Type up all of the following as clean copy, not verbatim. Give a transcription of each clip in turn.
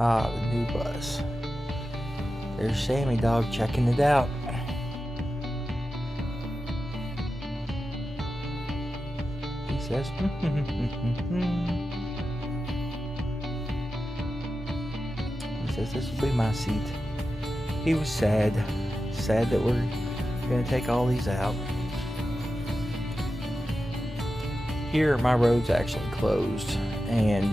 Ah, the new bus. There's Sammy Dog checking it out. He says, he says this will be my seat. He was sad that we're gonna take all these out. Here, my road's actually closed, and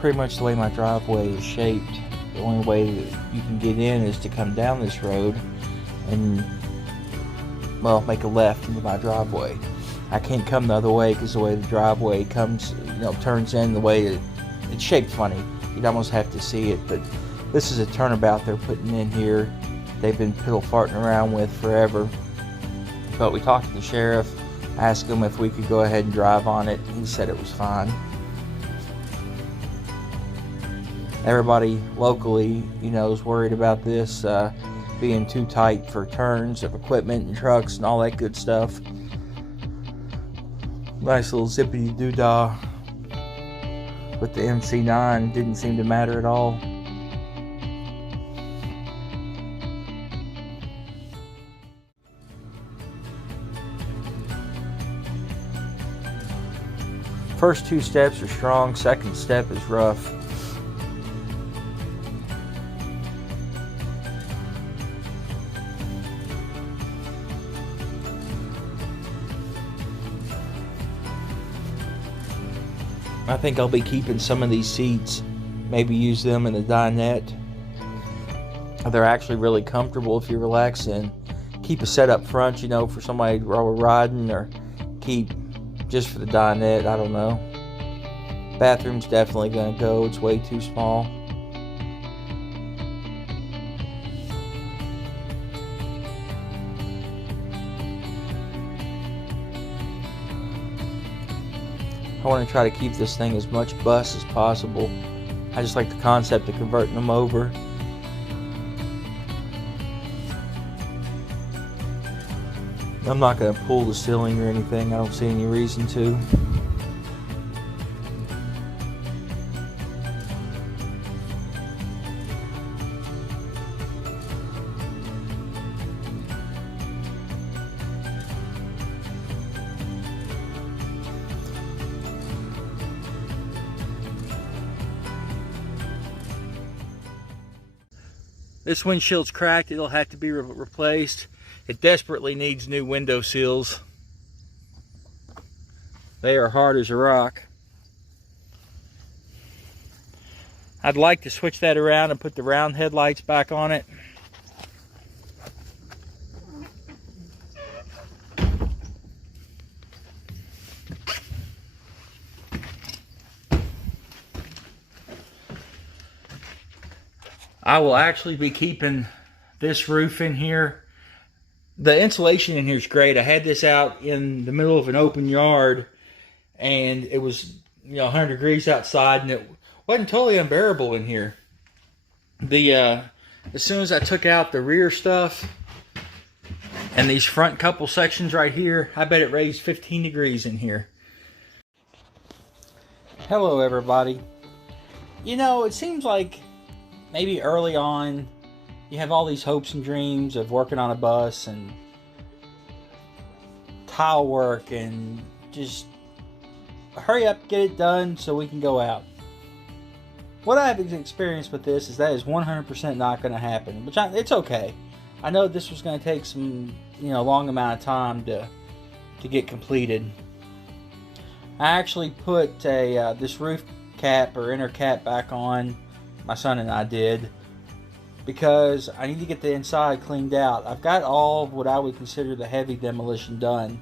pretty much the way my driveway is shaped, the only way that you can get in is to come down this road and, well, make a left into my driveway. I can't come the other way because the way the driveway comes, turns in the way that it's shaped funny. You'd almost have to see it, but this is a turnabout they're putting in here. They've been piddle farting around with forever. But we talked to the sheriff, asked him if we could go ahead and drive on it. He said it was fine. Everybody locally, is worried about this being too tight for turns of equipment and trucks and all that good stuff. Nice little zippity doo-dah with the MC9 didn't seem to matter at all. First two steps are strong, second step is rough. I think I'll be keeping some of these seats, maybe use them in the dinette. They're actually really comfortable if you relax in. Keep a set up front, for somebody while we're riding, or keep just for the dinette, I don't know. Bathroom's definitely gonna go, it's way too small. I want to try to keep this thing as much bus as possible. I just like the concept of converting them over. I'm not going to pull the ceiling or anything. I don't see any reason to. This windshield's cracked. It'll have to be replaced. It desperately needs new window sills. They are hard as a rock. I'd like to switch that around and put the round headlights back on it. I will actually be keeping this roof in here. The insulation in here is great. I had this out in the middle of an open yard, and it was 100 degrees outside, and it wasn't totally unbearable in here. As soon as I took out the rear stuff and these front couple sections right here, I bet it raised 15 degrees in here. Hello everybody. It seems like maybe early on, you have all these hopes and dreams of working on a bus and tile work and just hurry up, get it done so we can go out. What I've experienced with this is that is 100% not going to happen, which it's okay. I know this was going to take some, long amount of time to get completed. I actually put this roof cap or inner cap back on. My son and I did, because I need to get the inside cleaned out. I've got all what I would consider the heavy demolition done.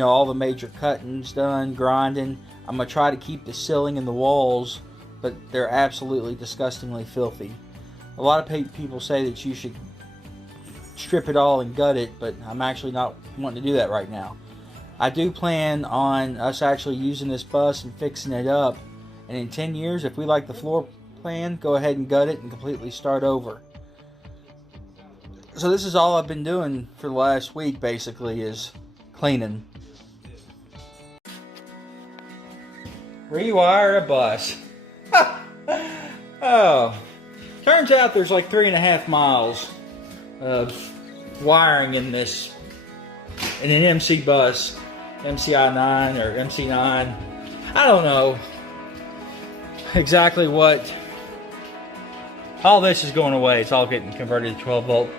All the major cuttings done, grinding. I'm going to try to keep the ceiling and the walls, but they're absolutely disgustingly filthy. A lot of people say that you should strip it all and gut it, but I'm actually not wanting to do that right now. I do plan on us actually using this bus and fixing it up, and in 10 years, if we like the floor plan, go ahead and gut it and completely start over. So this is all I've been doing for the last week, basically, is cleaning. Rewire a bus. Oh, turns out there's like 3.5 miles of wiring in this, in an MC bus, MCI 9 or MC9. I don't know exactly what. All this is going away. It's all getting converted to 12 volt.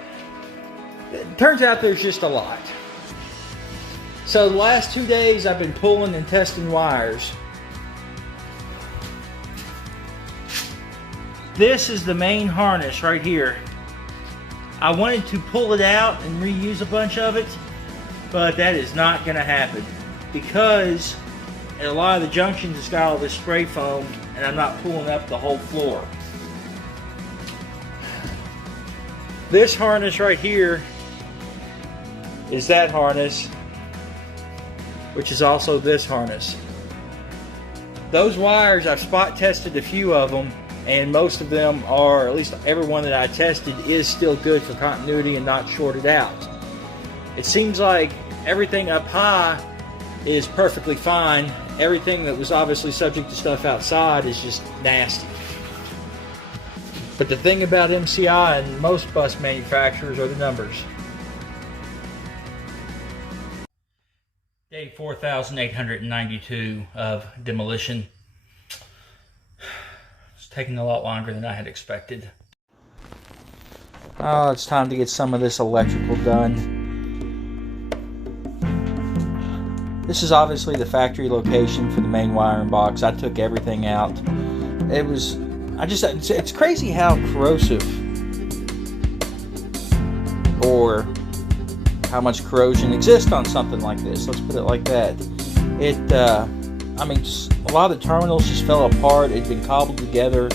It turns out there's just a lot. So the last 2 days I've been pulling and testing wires. This is the main harness right here. I wanted to pull it out and reuse a bunch of it, but that is not going to happen because at a lot of the junctions it's got all this spray foam and I'm not pulling up the whole floor. This harness right here is that harness, which is also this harness. Those wires, I've spot tested a few of them, and most of them are, at least every one that I tested, is still good for continuity and not shorted out. It seems like everything up high is perfectly fine. Everything that was obviously subject to stuff outside is just nasty. But the thing about MCI and most bus manufacturers are the numbers. Day 4,892 of demolition. It's taking a lot longer than I had expected. Oh, it's time to get some of this electrical done. This is obviously the factory location for the main wiring box. I took everything out. It's crazy how corrosive, or how much corrosion exists on something like this. Let's put it like that. I mean, just a lot of the terminals just fell apart. It'd been cobbled together,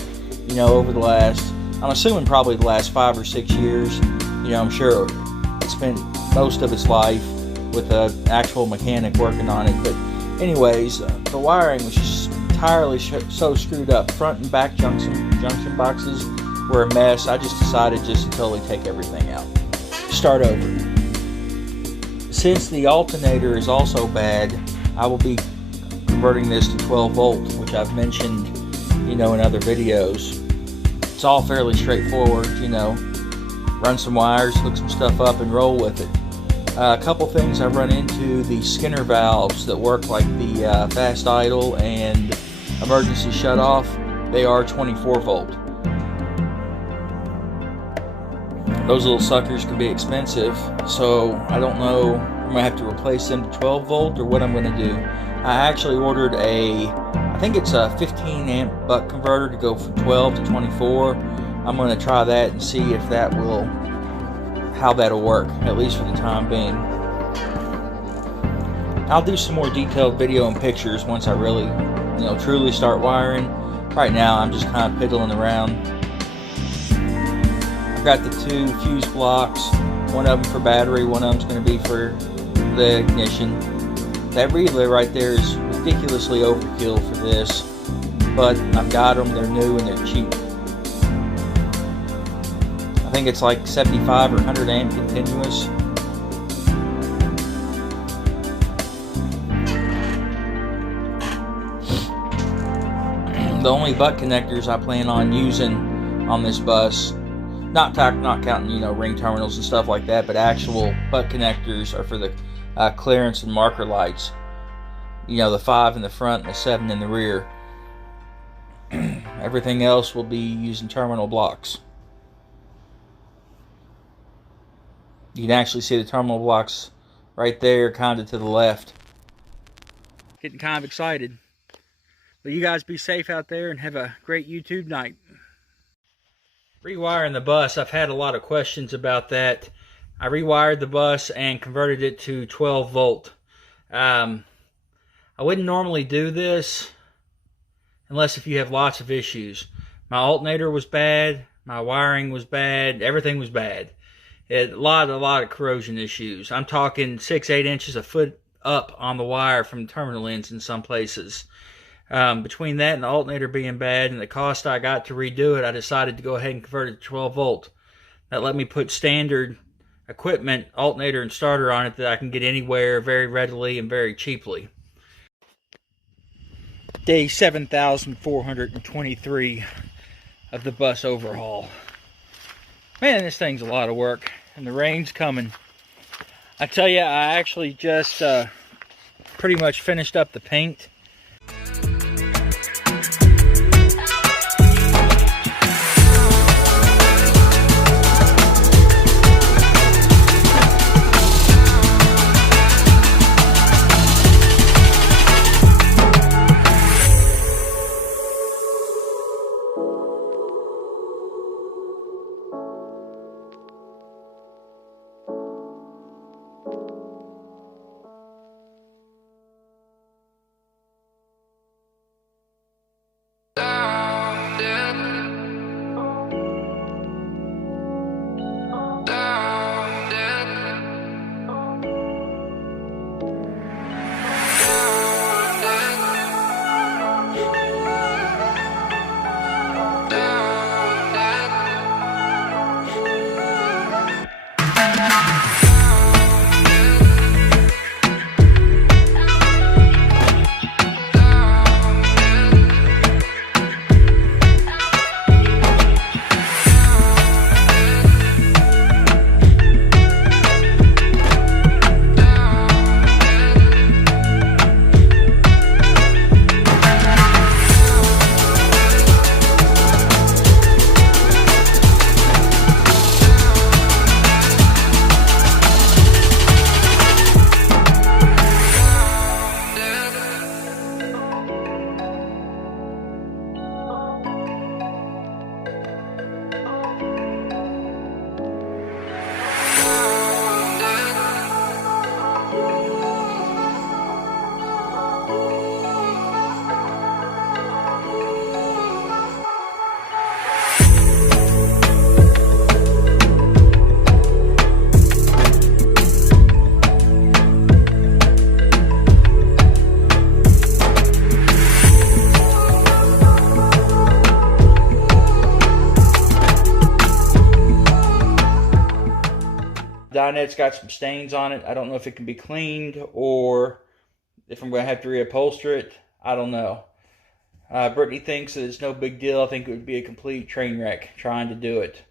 over the last, I'm assuming probably the last 5 or 6 years. I'm sure it spent most of its life with an actual mechanic working on it. But anyways, the wiring was just entirely so screwed up. Front and back junction boxes were a mess. I just decided just to totally take everything out. Start over. Since the alternator is also bad, I will be converting this to 12 volt, which I've mentioned, in other videos. It's all fairly straightforward, run some wires, hook some stuff up, and roll with it. A couple things I've run into: the Skinner valves that work like the fast idle and emergency shut off. They are 24 volt. Those little suckers can be expensive, so I don't know. I'm gonna have to replace them to 12 volt or what I'm gonna do. I actually ordered I think it's a 15 amp buck converter to go from 12 to 24. I'm gonna try that and see if how that'll work, at least for the time being. I'll do some more detailed video and pictures once I really, truly start wiring. Right now, I'm just kind of piddling around. I've got the 2 fuse blocks, one of them for battery, one of them's going to be for the ignition. That relay right there is ridiculously overkill for this, but I've got them, they're new and they're cheap. I think it's like 75 or 100 amp continuous. The only butt connectors I plan on using on this bus, not counting ring terminals and stuff like that, but actual butt connectors are for the clearance and marker lights. The 5 in the front and the 7 in the rear. Everything else will be using terminal blocks. You can actually see the terminal blocks right there, kind of to the left. Getting kind of excited. But you guys be safe out there and have a great YouTube night. Rewiring the bus, I've had a lot of questions about that. I rewired the bus and converted it to 12 volt. I wouldn't normally do this unless if you have lots of issues. My alternator was bad, my wiring was bad, everything was bad. It, a lot of corrosion issues. I'm talking 6-8 inches a foot up on the wire from terminal ends in some places. Between that and the alternator being bad and the cost I got to redo it, I decided to go ahead and convert it to 12 volt. That let me put standard equipment, alternator and starter on it that I can get anywhere very readily and very cheaply. Day 7,423 of the bus overhaul. Man, this thing's a lot of work, and the rain's coming. I tell you, I actually just pretty much finished up the paint. Dinette's got some stains on it. I don't know if it can be cleaned or if I'm going to have to reupholster it. I don't know. Brittany thinks that it's no big deal. I think it would be a complete train wreck trying to do it.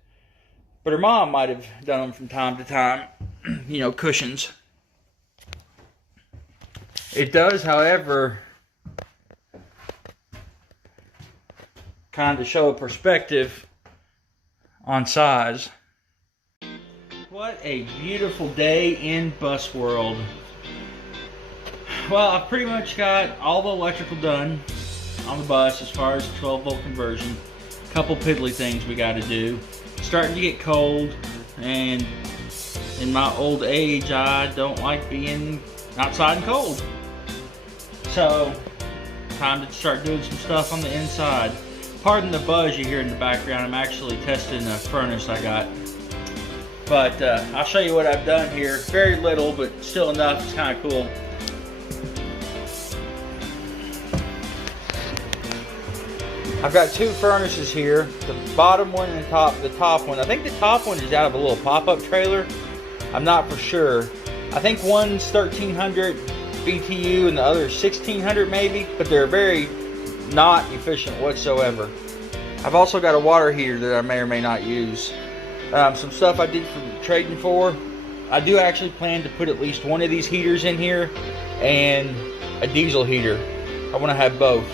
But her mom might have done them from time to time. You know, cushions. It does, however, kind of show a perspective on size. What a beautiful day in bus world. Well, I've pretty much got all the electrical done on the bus as far as 12-volt conversion. A couple piddly things we got to do. It's starting to get cold, and in my old age, I don't like being outside and cold. So, time to start doing some stuff on the inside. Pardon the buzz you hear in the background. I'm actually testing a furnace I got. But I'll show you what I've done here. Very little, but still enough. It's kind of cool. I've got two furnaces here. The bottom one and the top one. I think the top one is out of a little pop-up trailer. I'm not for sure. I think one's 1300 BTU and the other is 1600 maybe. But they're very not efficient whatsoever. I've also got a water heater that I may or may not use. Some stuff I did from trading for. I do actually plan to put at least one of these heaters in here and a diesel heater. I want to have both.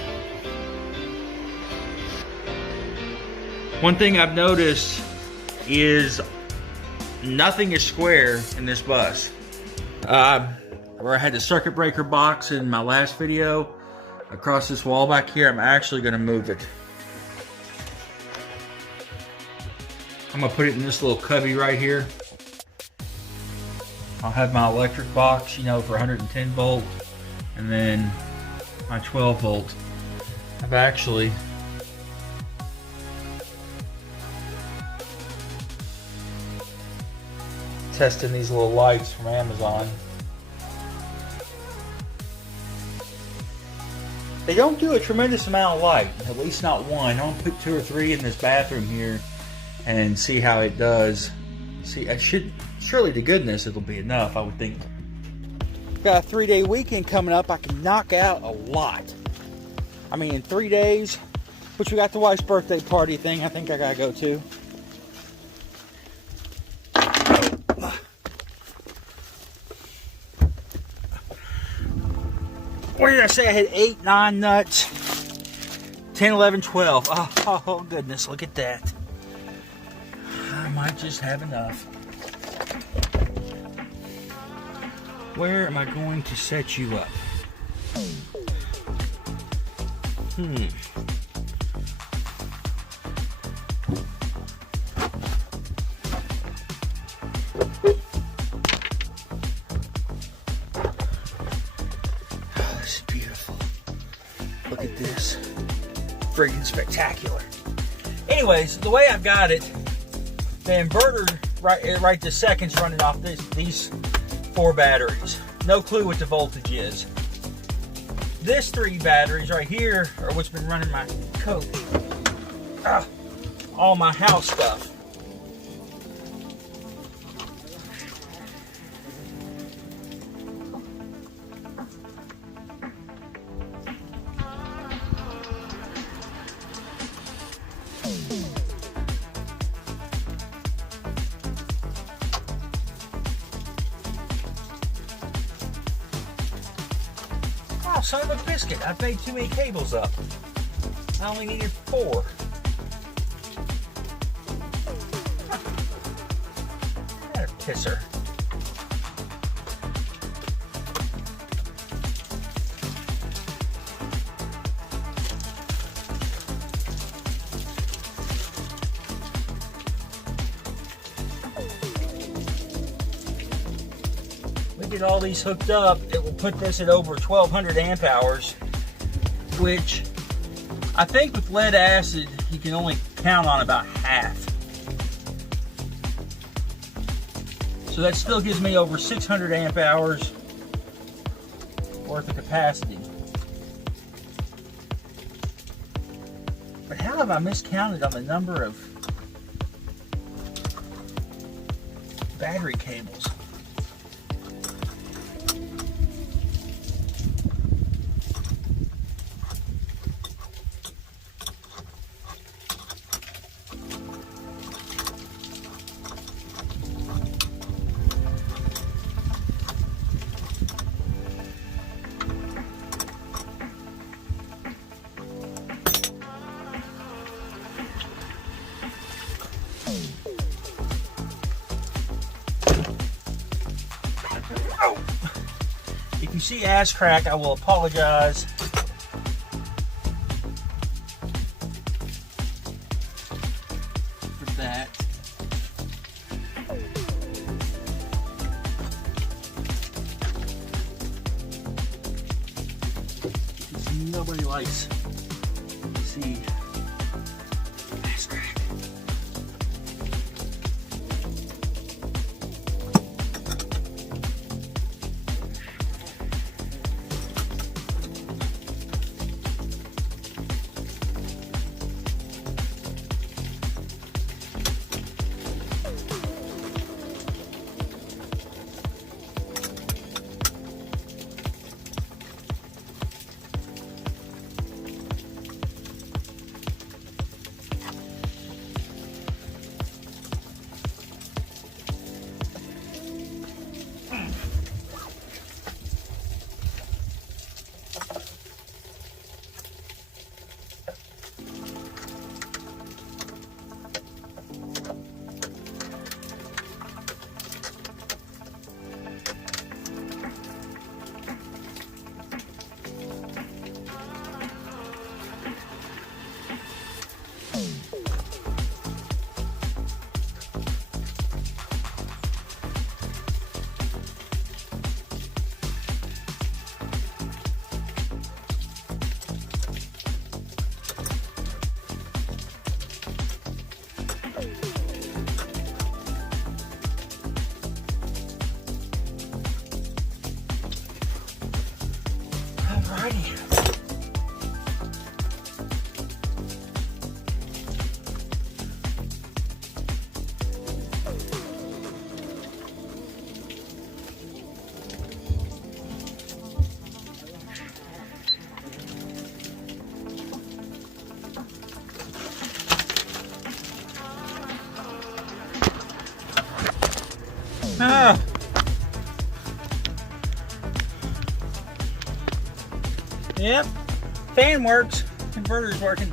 One thing I've noticed is nothing is square in this bus. Where I had the circuit breaker box in my last video across this wall back here, I'm actually going to move it. I'm going to put it in this little cubby right here. I'll have my electric box, you know, for 110 volt, and then my 12 volt. I've actually testing these little lights from Amazon. They don't do a tremendous amount of light, at least not one. I'm gonna put 2 or 3 in this bathroom here and see how it does. See, I should, surely to goodness it'll be enough, I would think. Got a 3-day weekend coming up. I can knock out a lot. I mean, in 3 days, which we got the wife's birthday party thing I think I gotta go to. What did I say? I had 8, 9 nuts. 10, 11, 12. Oh, goodness, look at that. I might just have enough. Where am I going to set you up? This is beautiful. Look at this. Freaking spectacular. Anyways, the way I've got it, the inverter right this second's running off these 4 batteries. No clue what the voltage is. This 3 batteries right here are what's been running my coach. All my house stuff. Oh, son of a biscuit. I've made too many cables up. I only needed 4. What a pisser. Get all these hooked up, it will put this at over 1200 amp hours, which I think with lead acid you can only count on about half. So that still gives me over 600 amp hours worth of capacity. But how have I miscounted on the number of battery cables? If you see ass crack, I will apologize. For that. Nobody likes to see ass crack. Ah. Yep, fan works, inverter's working.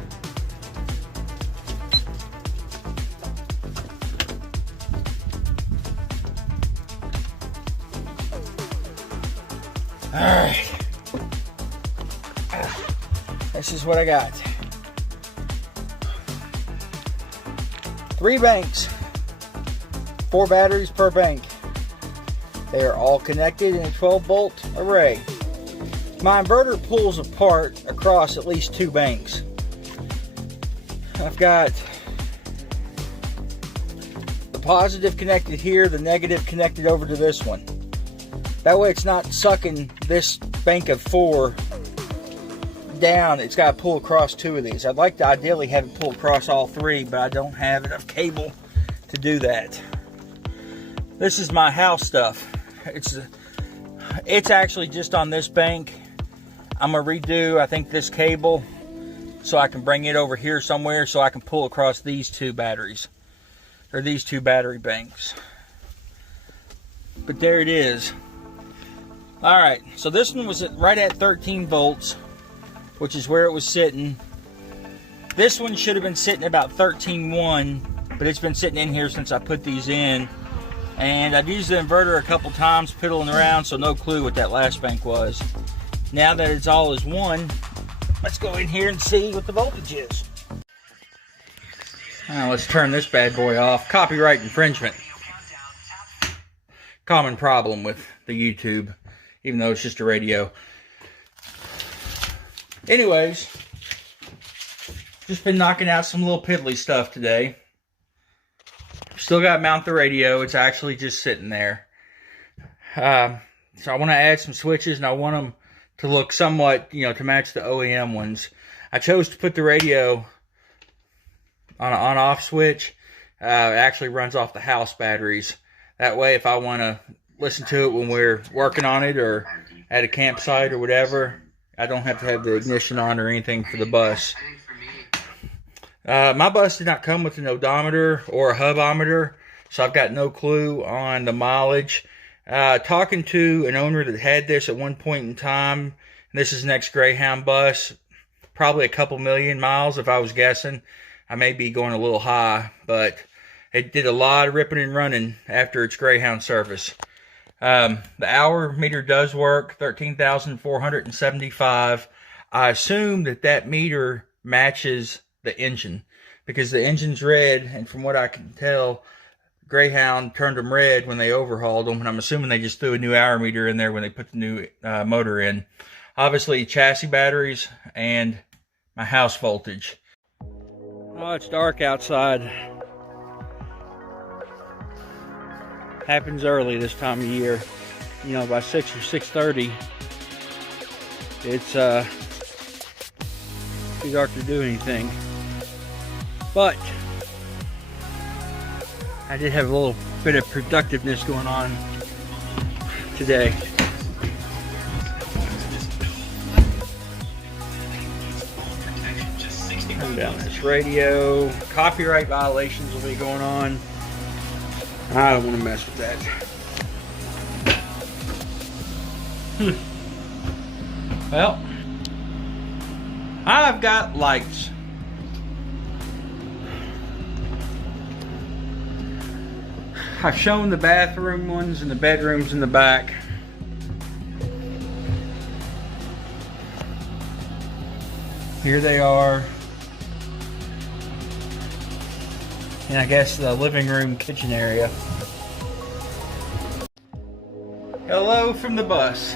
All right, this is what I got. 3 banks, 4 batteries per bank. They are all connected in a 12-volt array. My inverter pulls apart across at least 2 banks. I've got the positive connected here, the negative connected over to this one. That way it's not sucking this bank of 4 down. It's got to pull across 2 of these. I'd like to ideally have it pull across all 3, but I don't have enough cable to do that. This is my house stuff. It's actually just on this bank. I'm gonna redo, I think, this cable so I can bring it over here somewhere so I can pull across these 2 batteries, or these 2 battery banks. But there it is. All right, so this one was right at 13 volts, which is where it was sitting. This one should have been sitting about 13.1, but it's been sitting in here since I put these in. And I've used the inverter a couple times fiddling around, so no clue what that last bank was. Now that it's all as one, let's go in here and see what the voltage is. Now let's turn this bad boy off. Copyright infringement. Common problem with the YouTube, even though it's just a radio. Anyways, just been knocking out some little piddly stuff today. Still got to mount the radio. It's actually just sitting there. So I want to add some switches, and I want them to look somewhat, to match the OEM ones. I chose to put the radio on an on-off switch. It actually runs off the house batteries. That way, if I want to listen to it when we're working on it or at a campsite or whatever, I don't have to have the ignition on or anything for the bus. My bus did not come with an odometer or a hubometer, so I've got no clue on the mileage. Talking to an owner that had this at one point in time, and this is an ex-Greyhound bus, probably a couple million miles if I was guessing. I may be going a little high, but it did a lot of ripping and running after its Greyhound service. The hour meter does work, 13,475. I assume that meter matches the engine, because the engine's red, and from what I can tell, Greyhound turned them red when they overhauled them, and I'm assuming they just threw a new hour meter in there when they put the new motor in. Obviously, chassis batteries and my house voltage. Oh, it's dark outside. Happens early this time of year. By 6 or 6:30, it's too dark to do anything. But I did have a little bit of productiveness going on today. Turn down this radio. Copyright violations will be going on. I don't want to mess with that. Well, I've got lights. I've shown the bathroom ones and the bedrooms in the back. Here they are. And I guess the living room, kitchen area. Hello from the bus.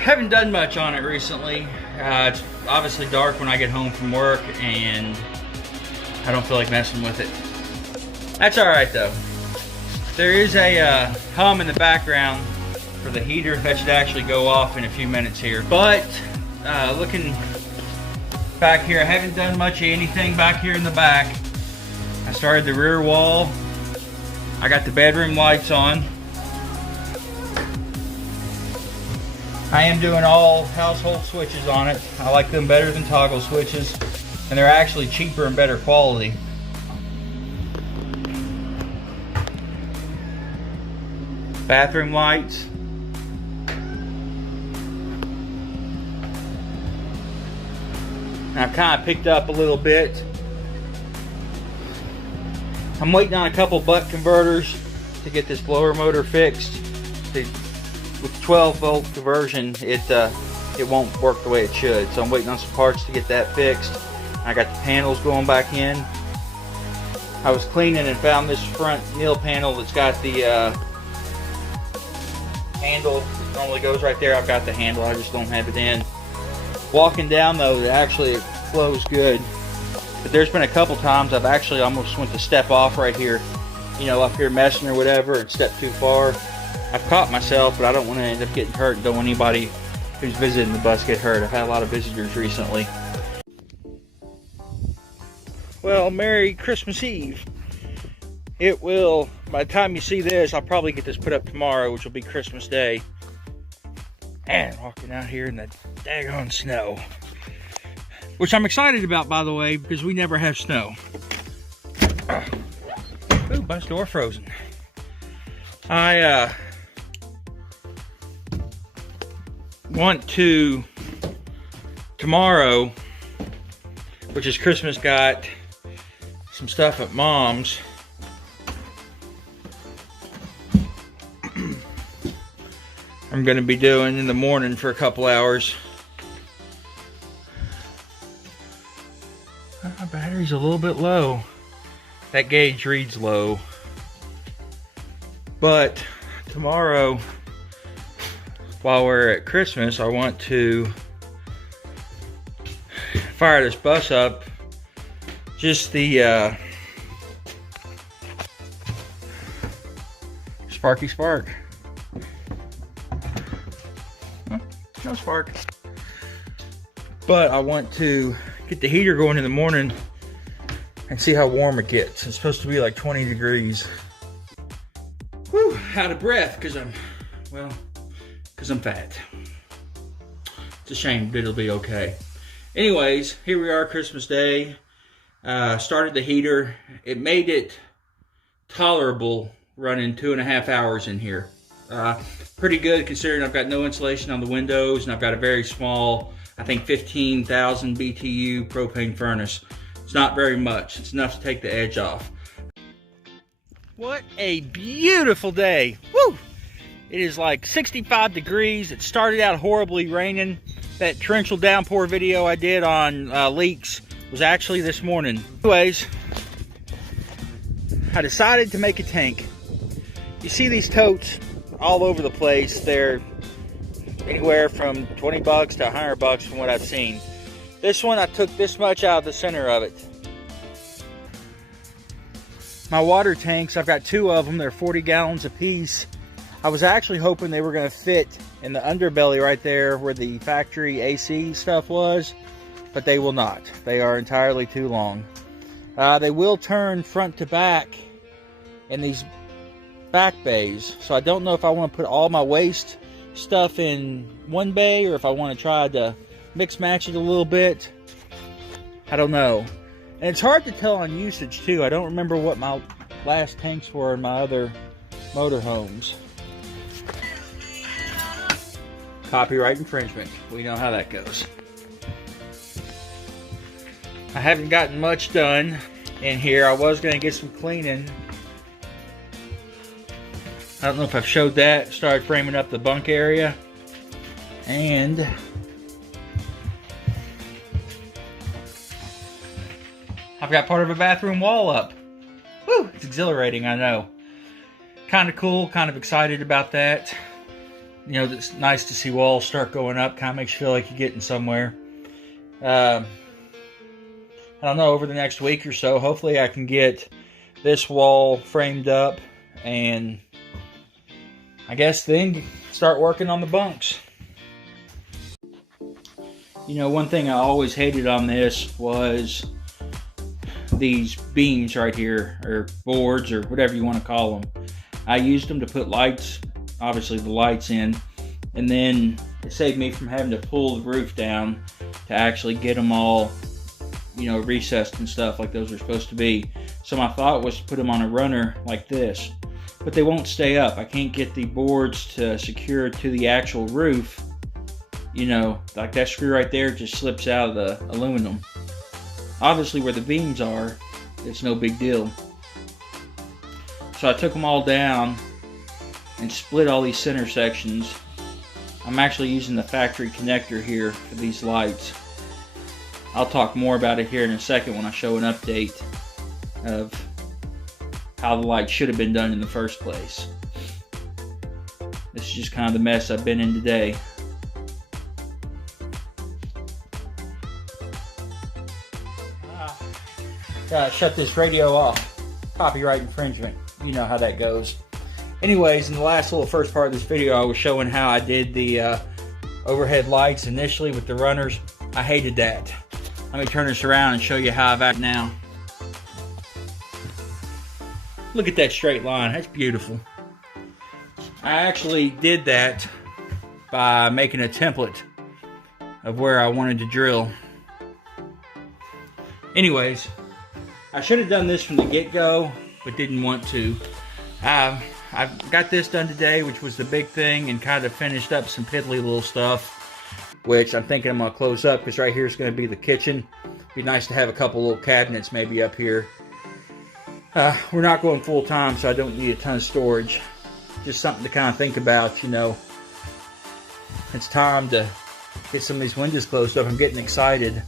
Haven't done much on it recently. It's obviously dark when I get home from work, and I don't feel like messing with it. That's alright though. There is a hum in the background for the heater that should actually go off in a few minutes here. But looking back here, I haven't done much of anything back here in the back. I started the rear wall. I got the bedroom lights on. I am doing all household switches on it. I like them better than toggle switches, and they're actually cheaper and better quality. Bathroom lights. I've kind of picked up a little bit. I'm waiting on a couple butt converters to get this blower motor fixed. With 12-volt conversion, it won't work the way it should. So I'm waiting on some parts to get that fixed. I got the panels going back in. I was cleaning and found this front nil panel that's got the handle. It normally goes right there. I've got the handle, I just don't have it in. Walking down though, actually it flows good. But there's been a couple times I've actually almost went to step off right here, you know, up here messing or whatever, and step too far. I've caught myself, but I don't want to end up getting hurt and don't want anybody who's visiting the bus get hurt. I've had a lot of visitors recently. Well, Merry Christmas Eve. It will, by the time you see this, I'll probably get this put up tomorrow, which will be Christmas Day. And walking out here in the daggone snow. Which I'm excited about, by the way, because we never have snow. Ooh, bus door frozen. I want to, tomorrow, which is Christmas, got some stuff at Mom's. I'm going to be doing in the morning for a couple hours. My battery's a little bit low. That gauge reads low. But tomorrow, while we're at Christmas, I want to fire this bus up. Just the Sparky Spark. No spark. But I want to get the heater going in the morning and see how warm it gets. It's supposed to be like 20 degrees. Whew, out of breath because I'm fat. It's a shame, but it'll be okay. Anyways, here we are, Christmas Day. Started the heater. It made it tolerable running 2.5 hours in here. Pretty good considering I've got no insulation on the windows and I've got a very small, I think 15,000 BTU propane furnace. It's not very much. It's enough to take the edge off. What a beautiful day. Woo! It is like 65 degrees. It started out horribly raining. That torrential downpour video I did on leaks was actually this morning. Anyways, I decided to make a tank. You see these totes all over the place. They're anywhere from 20 bucks to 100 bucks from what I've seen. This one, I took this much out of the center of it. My water tanks, I've got 2 of them. They're 40 gallons a piece. I was actually hoping they were going to fit in the underbelly right there where the factory AC stuff was, but they will not. They are entirely too long. They will turn front to back in these back bays, so I don't know if I want to put all my waste stuff in one bay or if I want to try to mix match it a little bit. I don't know. And it's hard to tell on usage too. I don't remember what my last tanks were in my other motorhomes. Copyright infringement. We know how that goes. I haven't gotten much done in here. I was going to get some cleaning. I don't know if I've showed that. Started framing up the bunk area. And I've got part of a bathroom wall up. Woo! It's exhilarating, I know. Kind of cool, kind of excited about that. You know, it's nice to see walls start going up. Kind of makes you feel like you're getting somewhere. I don't know, over the next week or so, hopefully I can get this wall framed up and I guess then start working on the bunks. You know, one thing I always hated on this was these beams right here, or boards, or whatever you want to call them. I used them to put lights, obviously the lights in, and then it saved me from having to pull the roof down to actually get them all, you know, recessed and stuff like those are supposed to be. So my thought was to put them on a runner like this. but they won't stay up. I can't get the boards to secure to the actual roof. You know, like that screw right there just slips out of the aluminum. Obviously where the beams are, it's no big deal. So I took them all down and split all these center sections. I'm actually using the factory connector here for these lights. I'll talk more about it here in a second when I show an update of how the light should have been done in the first place. This is just kind of the mess I've been in today. Gotta shut this radio off. Copyright infringement. You know how that goes. Anyways, in the last little first part of this video, I was showing how I did the overhead lights initially with the runners. I hated that. Let me turn this around and show you how I've acted now. Look at that straight line. That's beautiful. I actually did that by making a template of where I wanted to drill. Anyways, I should have done this from the get-go, but didn't want to. I've got this done today, which was the big thing, and kind of finished up some piddly little stuff, which I'm thinking I'm going to close up, because right here is going to be the kitchen. Be nice to have a couple little cabinets maybe up here. We're not going full time, so I don't need a ton of storage. Just something to kind of think about, you know. It's time to get some of these windows closed up. I'm getting excited.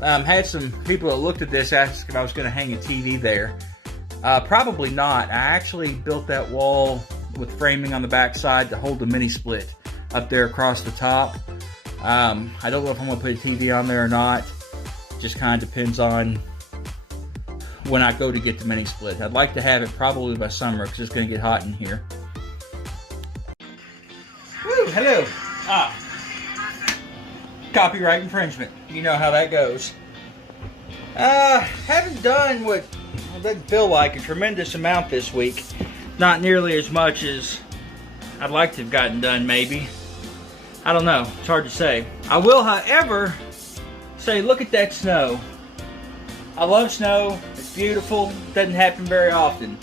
Had some people that looked at this ask if I was going to hang a TV there. Probably not. I actually built that wall with framing on the back side to hold the mini split up there across the top. I don't know if I'm going to put a TV on there or not. Just kind of depends on when I go to get the mini split. I'd like to have it probably by summer because it's going to get hot in here. Woo, hello. Copyright infringement. You know how that goes. Haven't done what doesn't feel like a tremendous amount this week. Not nearly as much as I'd like to have gotten done, maybe. I don't know. It's hard to say. I will, however, say look at that snow. I love snow. It's beautiful. Doesn't happen very often.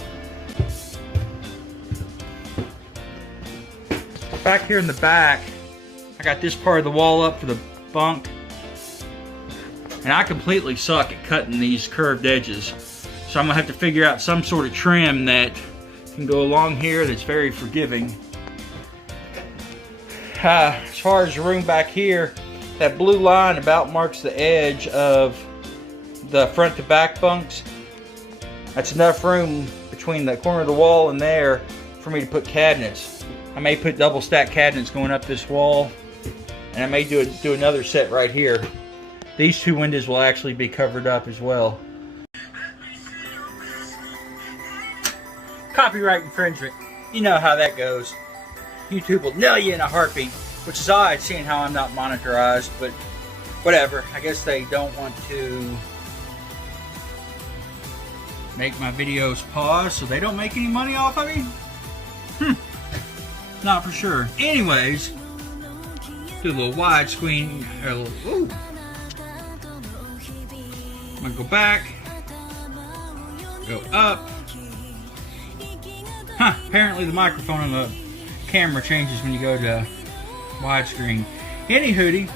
Back here in the back, I got this part of the wall up for the bunk. And I completely suck at cutting these curved edges. So I'm going to have to figure out some sort of trim that can go along here that's very forgiving. As far as the room back here, that blue line about marks the edge of the front to back bunks. That's enough room between the corner of the wall and there for me to put cabinets. I may put double stack cabinets going up this wall, and I may do another set right here. These two windows will actually be covered up as well. Copyright infringement. You know how that goes. YouTube will nail you in a heartbeat, which is odd seeing how I'm not monitorized, but whatever. I guess they don't want to make my videos pause so they don't make any money off of me? Not for sure. Anyways, do a little widescreen. Ooh. I'm gonna go back, go up. Apparently the microphone on the camera changes when you go to widescreen. Any hootie,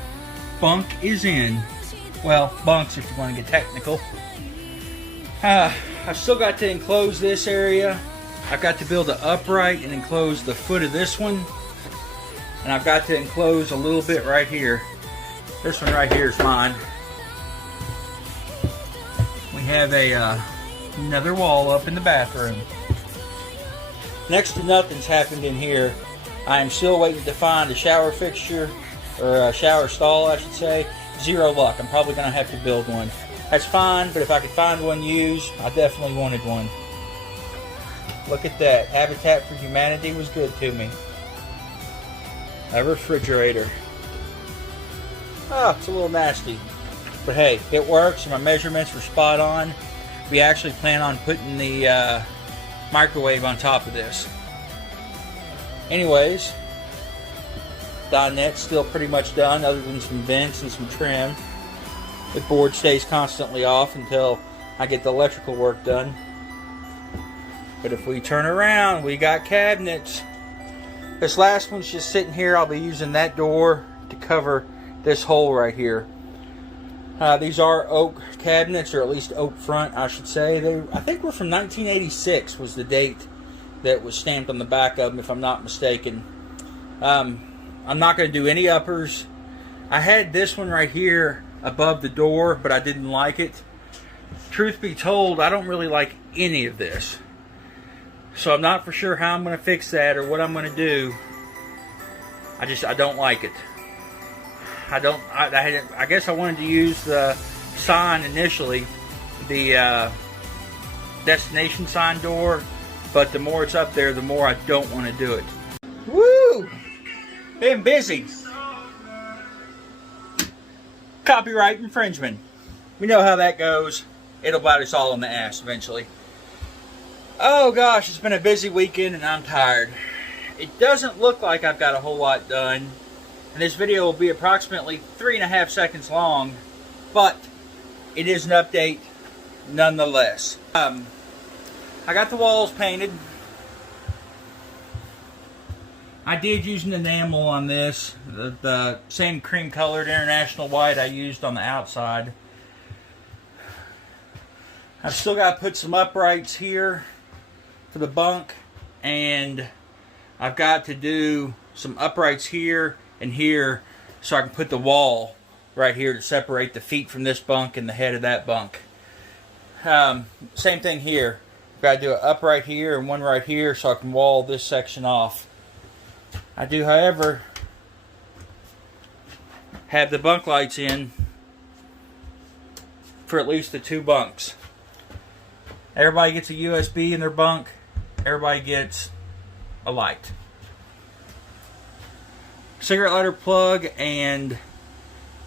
bunk is in. Well, bunks if you want to get technical. I've still got to enclose this area. I've got to build an upright and enclose the foot of this one. And I've got to enclose a little bit right here. This one right here is mine. We have another wall up in the bathroom. Next to nothing's happened in here. I am still waiting to find a shower fixture, or a shower stall I should say. Zero luck. I'm probably going to have to build one. That's fine, but if I could find one used, I definitely wanted one. Look at that. Habitat for Humanity was good to me. A refrigerator. Oh, it's a little nasty. But hey, it works and my measurements were spot on. We actually plan on putting the microwave on top of this. Anyways, dinette's still pretty much done other than some vents and some trim. The board stays constantly off until I get the electrical work done. But if we turn around, we got cabinets. This last one's just sitting here. I'll be using that door to cover this hole right here. These are oak cabinets, or at least oak front, I should say. I think we're from 1986 was the date that was stamped on the back of them, if I'm not mistaken. I'm not going to do any uppers. I had this one right here above the door, but I didn't like it. Truth be told, I don't really like any of this. So I'm not for sure how I'm going to fix that or what I'm going to do. I don't like it. I guess I wanted to use the sign initially, the destination sign door, but the more it's up there, the more I don't want to do it. Woo! Been busy. Copyright infringement. We know how that goes. It'll bite us all in the ass eventually. Oh gosh, it's been a busy weekend and I'm tired. It doesn't look like I've got a whole lot done. And this video will be approximately 3.5 seconds long, but it is an update nonetheless. I got the walls painted. I did use an enamel on this, the same cream colored International White I used on the outside. I've still got to put some uprights here for the bunk, and I've got to do some uprights here and here so I can put the wall right here to separate the feet from this bunk and the head of that bunk. Same thing here. I've got to do an upright here and one right here so I can wall this section off. I do, however, have the bunk lights in for at least the 2 bunks. Everybody gets a USB in their bunk. Everybody gets a light. Cigarette lighter plug and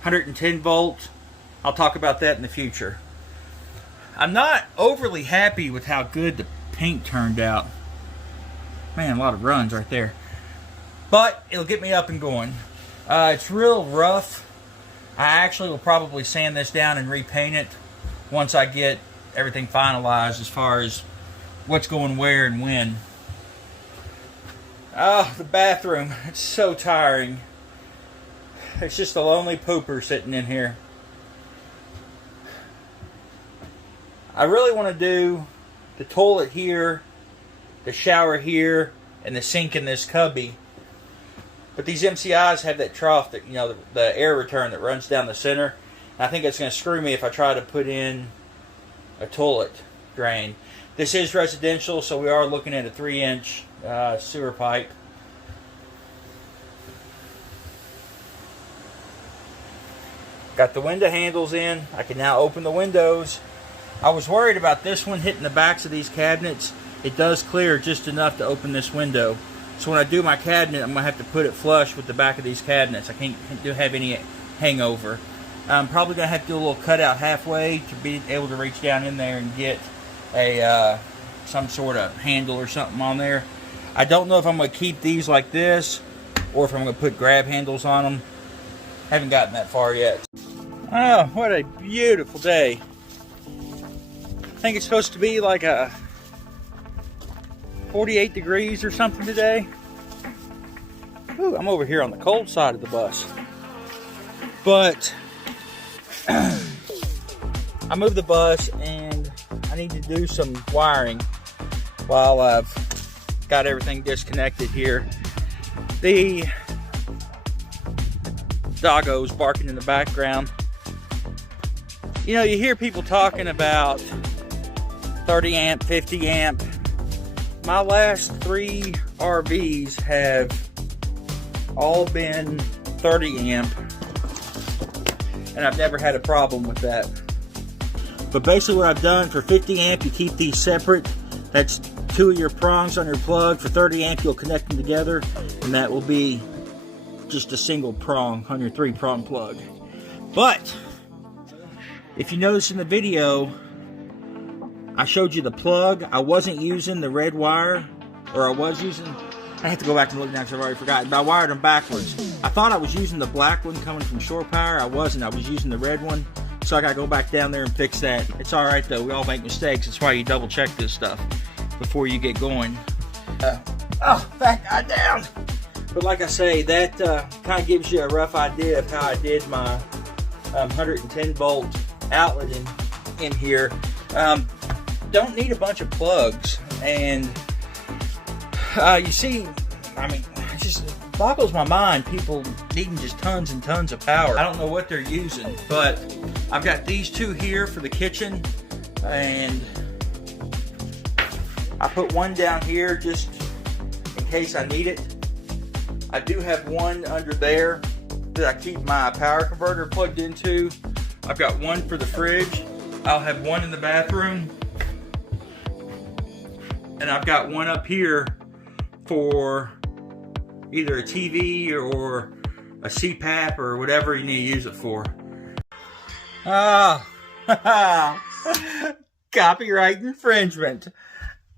110 volt. I'll talk about that in the future. I'm not overly happy with how good the paint turned out. Man, a lot of runs right there. But it'll get me up and going. It's real rough. I actually will probably sand this down and repaint it once I get everything finalized as far as what's going where and when. Oh, the bathroom. It's so tiring. It's just a lonely pooper sitting in here. I really want to do the toilet here, the shower here, and the sink in this cubby. But these MCIs have that trough that, you know, the air return that runs down the center. And I think it's going to screw me if I try to put in a toilet drain. This is residential, so we are looking at a 3-inch sewer pipe. Got the window handles in. I can now open the windows. I was worried about this one hitting the backs of these cabinets. It does clear just enough to open this window. So when I do my cabinet, I'm going to have to put it flush with the back of these cabinets. I can't have any hangover. I'm probably going to have to do a little cutout halfway to be able to reach down in there and get a some sort of handle or something on there. I don't know if I'm going to keep these like this or if I'm going to put grab handles on them. Haven't gotten that far yet. Oh, what a beautiful day. I think it's supposed to be like a 48 degrees or something today. Ooh, I'm over here on the cold side of the bus. But I moved the bus and I need to do some wiring while I've got everything disconnected here. The doggo's barking in the background. You know, you hear people talking about 30 amp, 50 amp. My last 3 RVs have all been 30 amp, and I've never had a problem with that. But basically what I've done, for 50 amp, you keep these separate. That's 2 of your prongs on your plug. For 30 amp, you'll connect them together, and that will be just a single prong on your 3-prong plug. But if you notice in the video, I showed you the plug. I wasn't using the red wire, or I was using, I have to go back and look now because I've already forgotten, but I wired them backwards. I thought I was using the black one coming from Shore Power. I wasn't. I was using the red one, so I got to go back down there and fix that. It's alright though. We all make mistakes. That's why you double check this stuff. before you get going. Oh, that guy down. But like I say, that kind of gives you a rough idea of how I did my 110 volt outlet in here. Don't need a bunch of plugs, and you see, I mean, it just boggles my mind, people needing just tons and tons of power. I don't know what they're using, but I've got these two here for the kitchen, and I put one down here just in case I need it. I do have one under there that I keep my power converter plugged into. I've got one for the fridge. I'll have one in the bathroom. And I've got one up here for either a TV or a CPAP or whatever you need to use it for. Copyright infringement.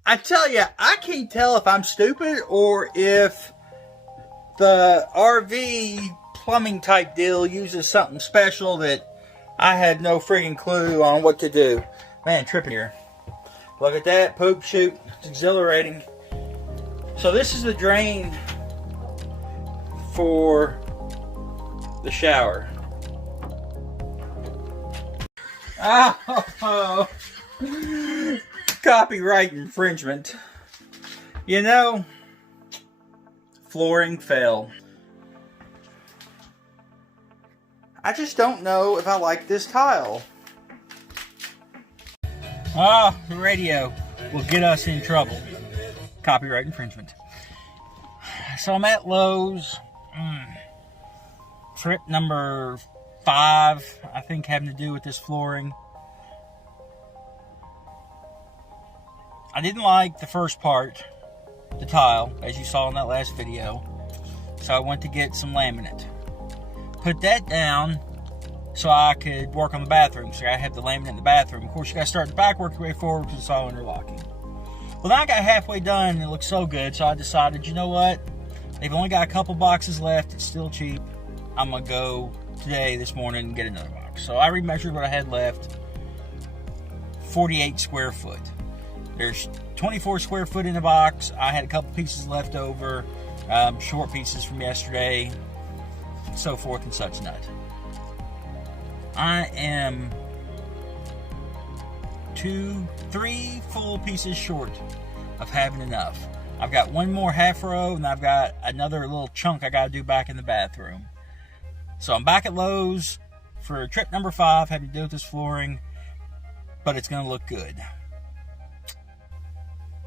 I tell you, I can't tell if I'm stupid or if the RV plumbing type deal uses something special that I had no freaking clue on what to do. Man, tripping here. Look at that, poop shoot, it's exhilarating. So this is the drain for the shower. Oh, copyright infringement. You know, flooring fell. I just don't know if I like this tile. The radio will get us in trouble. Copyright infringement. So I'm at Lowe's. Trip number 5, I think, having to do with this flooring. I didn't like the first part, the tile, as you saw in that last video. So I went to get some laminate. Put that down so I could work on the bathroom. So I have the laminate in the bathroom. Of course, you got to start the back, work your way forward because it's all interlocking. Well, now I got halfway done and it looks so good. So I decided, you know what? They've only got a couple boxes left. It's still cheap. I'm going to go today, this morning, and get another box. So I remeasured what I had left. 48 square foot. There's 24 square foot in the box. I had a couple pieces left over. Short pieces from yesterday. So forth and such nut. I am 3 full pieces short of having enough. I've got one more half row, and I've got another little chunk I got to do back in the bathroom. So I'm back at Lowe's for trip number 5, having to do with this flooring, but it's going to look good.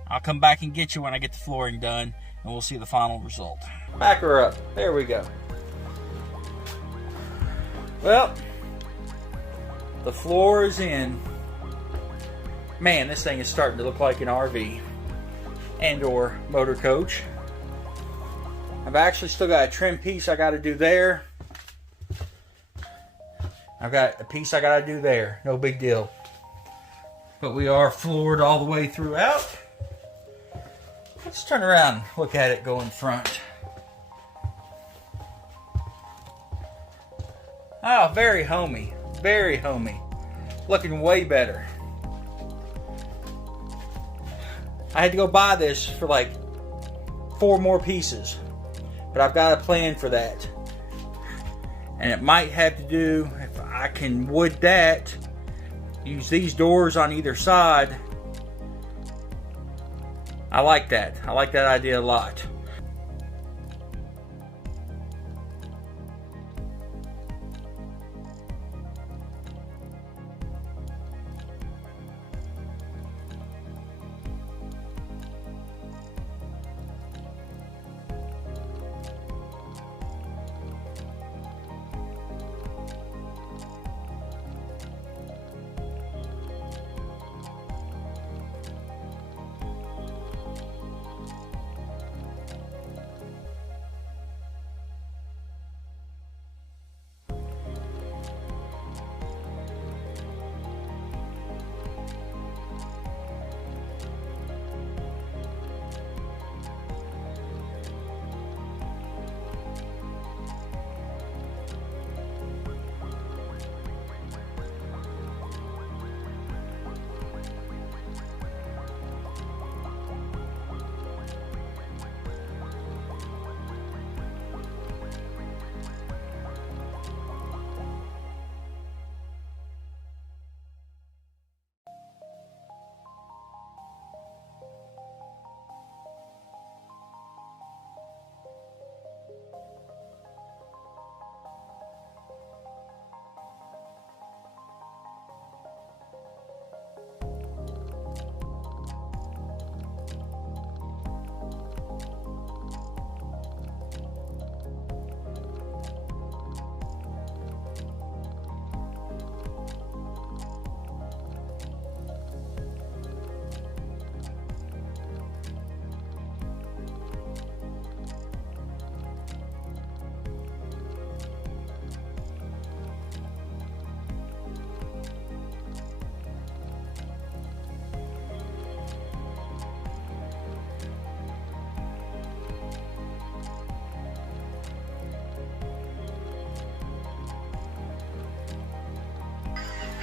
I'll come back and get you when I get the flooring done, and we'll see the final result. Back her up. There we go. Well, the floor is in. Man, this thing is starting to look like an RV and or motor coach. I've actually still got a trim piece I got to do there. I've got a piece I got to do there. No big deal. But we are floored all the way throughout. Let's turn around and look at it going front. Oh, very homey. Very homey. Looking way better. I had to go buy this for like 4 more pieces. But I've got a plan for that. And it might have to do, if I can wood that, use these doors on either side. I like that. I like that idea a lot.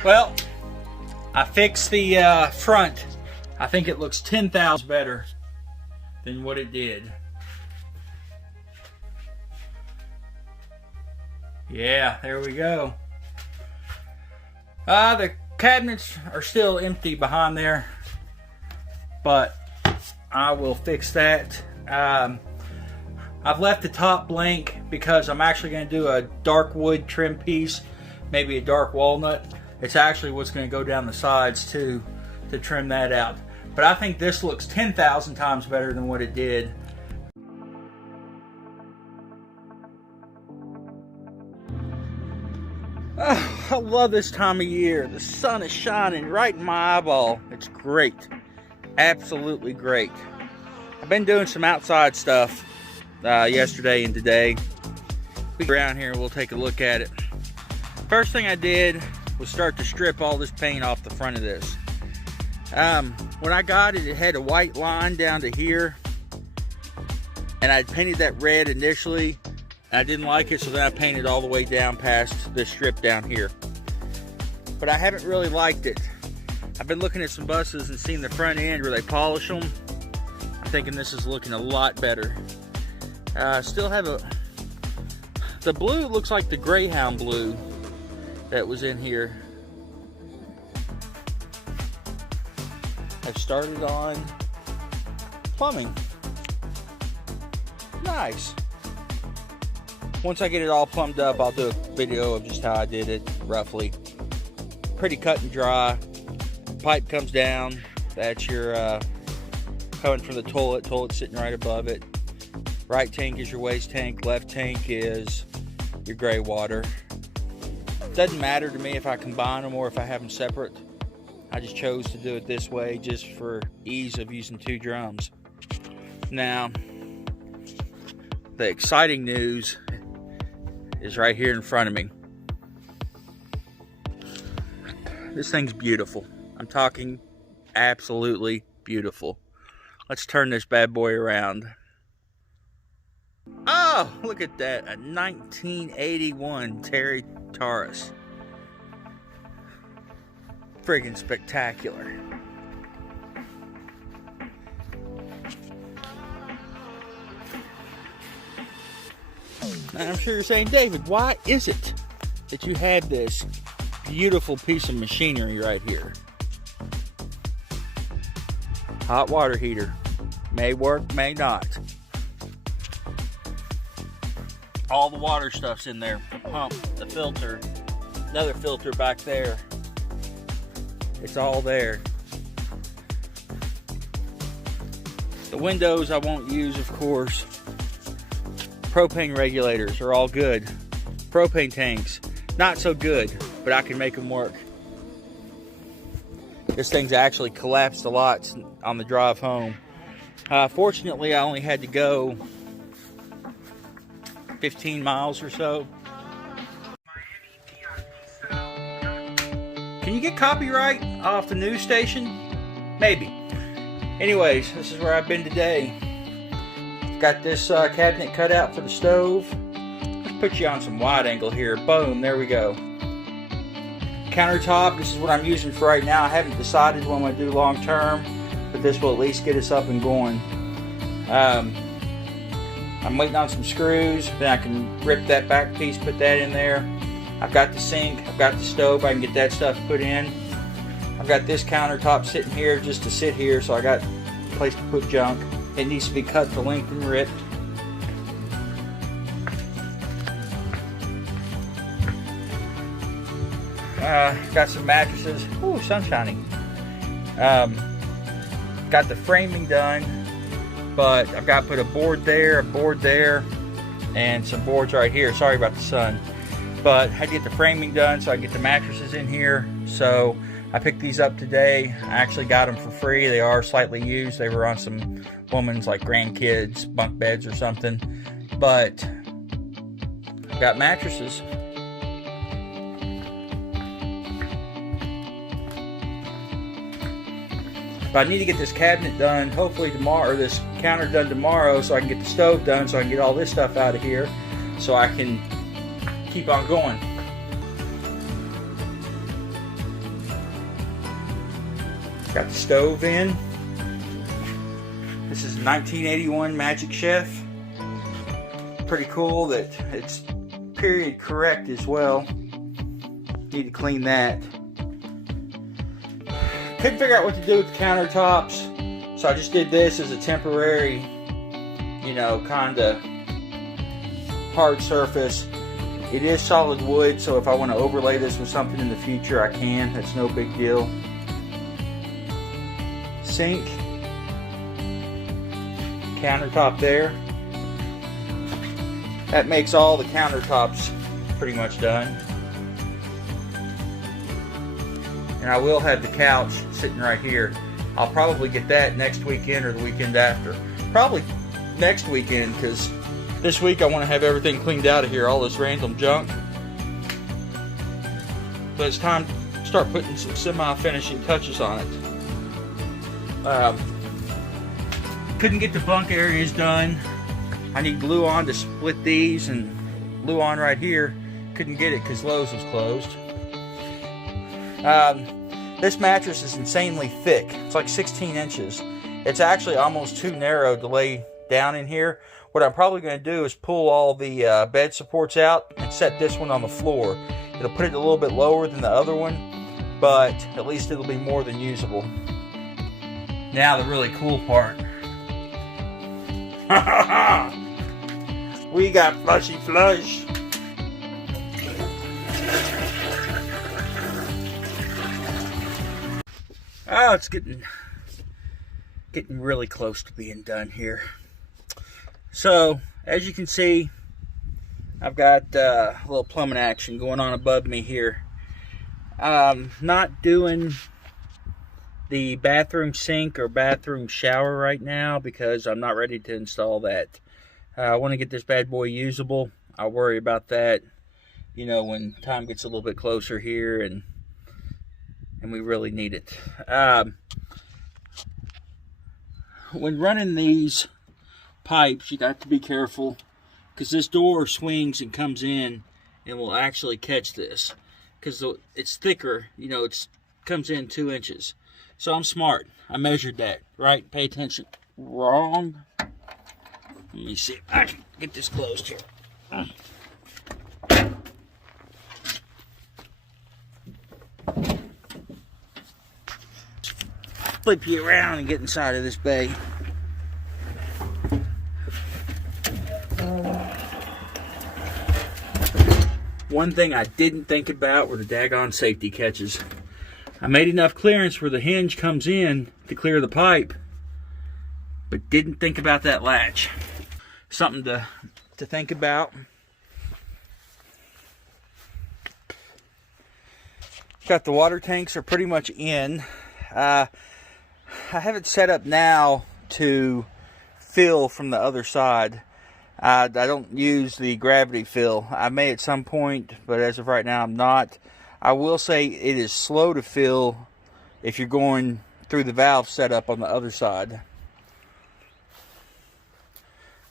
Well, I fixed the front. I think it looks 10,000 better than what it did. Yeah, there we go. The cabinets are still empty behind there, but I will fix that. I've left the top blank because I'm actually going to do a dark wood trim piece, maybe a dark walnut. It's actually what's going to go down the sides too, to trim that out. But I think this looks 10,000 times better than what it did. Oh, I love this time of year. The sun is shining right in my eyeball. It's great. Absolutely great. I've been doing some outside stuff yesterday and today. Around here, we'll take a look at it. First thing I did was start to strip all this paint off the front of this. When I got it, it had a white line down to here, and I painted that red initially. I didn't like it, so then I painted all the way down past this strip down here. But I haven't really liked it. I've been looking at some buses and seeing the front end where they polish them. I'm thinking this is looking a lot better. Still have the blue looks like the Greyhound blue that was in here. I've started on plumbing. Nice. Once I get it all plumbed up, I'll do a video of just how I did it, roughly. Pretty cut and dry. Pipe comes down. That's your coming from the toilet. Toilet sitting right above it. Right tank is your waste tank. Left tank is your gray water. Doesn't matter to me if I combine them or if I have them separate. I just chose to do it this way just for ease of using two drums. Now, the exciting news is right here in front of me. This thing's beautiful. I'm talking absolutely beautiful. Let's turn this bad boy around. Oh, look at that. A 1981 Terry Taurus. Friggin' spectacular. And I'm sure you're saying, David, why is it that you have this beautiful piece of machinery right here? Hot water heater. May work, may not. All the water stuff's in there. The pump, the filter, another filter back there. It's all there. The windows I won't use, of course. Propane regulators are all good. Propane tanks, not so good, but I can make them work. This thing's actually collapsed a lot on the drive home. Fortunately, I only had to go 15 miles or so. Can you get copyright off the news station? Maybe. Anyways, this is where I've been today. Got this cabinet cut out for the stove. Let's put you on some wide angle here. Boom, there we go. Countertop, this is what I'm using for right now. I haven't decided what I'm going to do long term, but this will at least get us up and going. I'm waiting on some screws, then I can rip that back piece, put that in there. I've got the sink, I've got the stove, I can get that stuff put in. I've got this countertop sitting here just to sit here, so I got a place to put junk. It needs to be cut to length and ripped. Got some mattresses. Ooh, sun shining. Got the framing done, but I've got to put a board there, and some boards right here. Sorry about the sun. But I had to get the framing done so I can get the mattresses in here. So I picked these up today. I actually got them for free. They are slightly used. They were on some woman's like grandkids bunk beds or something. But got mattresses. But I need to get this cabinet done hopefully tomorrow, or this counter done tomorrow, so I can get the stove done, so I can get all this stuff out of here, so I can keep on going. Got the stove in. This is 1981 Magic Chef. Pretty cool that it's period correct as well. Need to clean that. Couldn't figure out what to do with the countertops, so I just did this as a temporary, you know, kind of hard surface. It is solid wood, so if I want to overlay this with something in the future, I can. That's no big deal. Sink, countertop there. That makes all the countertops pretty much done. And I will have the couch sitting right here. I'll probably get that next weekend or the weekend after. Probably next weekend, because this week I want to have everything cleaned out of here, all this random junk. But it's time to start putting some semi-finishing touches on it. Couldn't get the bunk areas done. I need glue on to split these, and glue on right here. Couldn't get it because Lowe's was closed. This mattress is insanely thick. It's like 16 inches. It's actually almost too narrow to lay down in here. What I'm probably going to do is pull all the bed supports out and set this one on the floor. It'll put it a little bit lower than the other one, but at least it'll be more than usable. Now the really cool part. We got Flushy Flush. Oh, it's getting really close to being done here. So, as you can see, I've got a little plumbing action going on above me here. Not doing the bathroom sink or bathroom shower right now because I'm not ready to install that. I want to get this bad boy usable. I'll worry about that, you know, when time gets a little bit closer here and we really need it. When running these pipes, you got to be careful because this door swings and comes in and will actually catch this because it's thicker, you know, it comes in 2 inches. So I'm smart. I measured that, right? Pay attention. Wrong. Let me see if I can get this closed here. Flip you around and get inside of this bay. One thing I didn't think about were the daggone safety catches. I made enough clearance where the hinge comes in to clear the pipe, but didn't think about that latch. Something to think about. Got the water tanks are pretty much in. I have it set up now to fill from the other side. I don't use the gravity fill. I may at some point, but as of right now I'm not. I will say it is slow to fill if you're going through the valve setup on the other side.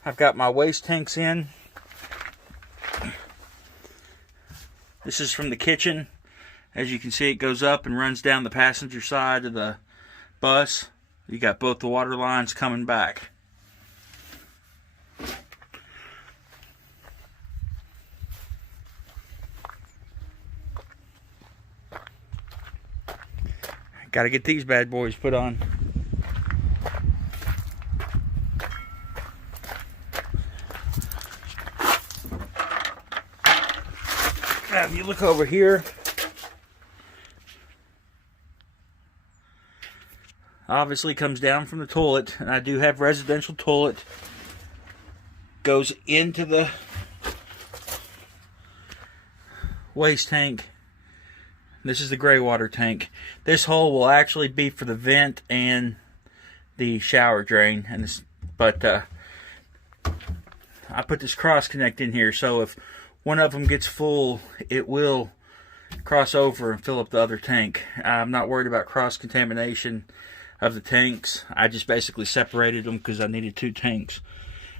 I've got my waste tanks in. This is from the kitchen. As you can see, it goes up and runs down the passenger side of the bus. You got both the water lines coming back. Got to get these bad boys put on. If you look over here, obviously comes down from the toilet, and I do have residential toilet. Goes into the waste tank. This is the gray water tank. This hole will actually be for the vent and the shower drain, and this, but I put this cross connect in here, so if one of them gets full, it will cross over and fill up the other tank. I'm not worried about cross contamination of the tanks. I just basically separated them because I needed 2 tanks.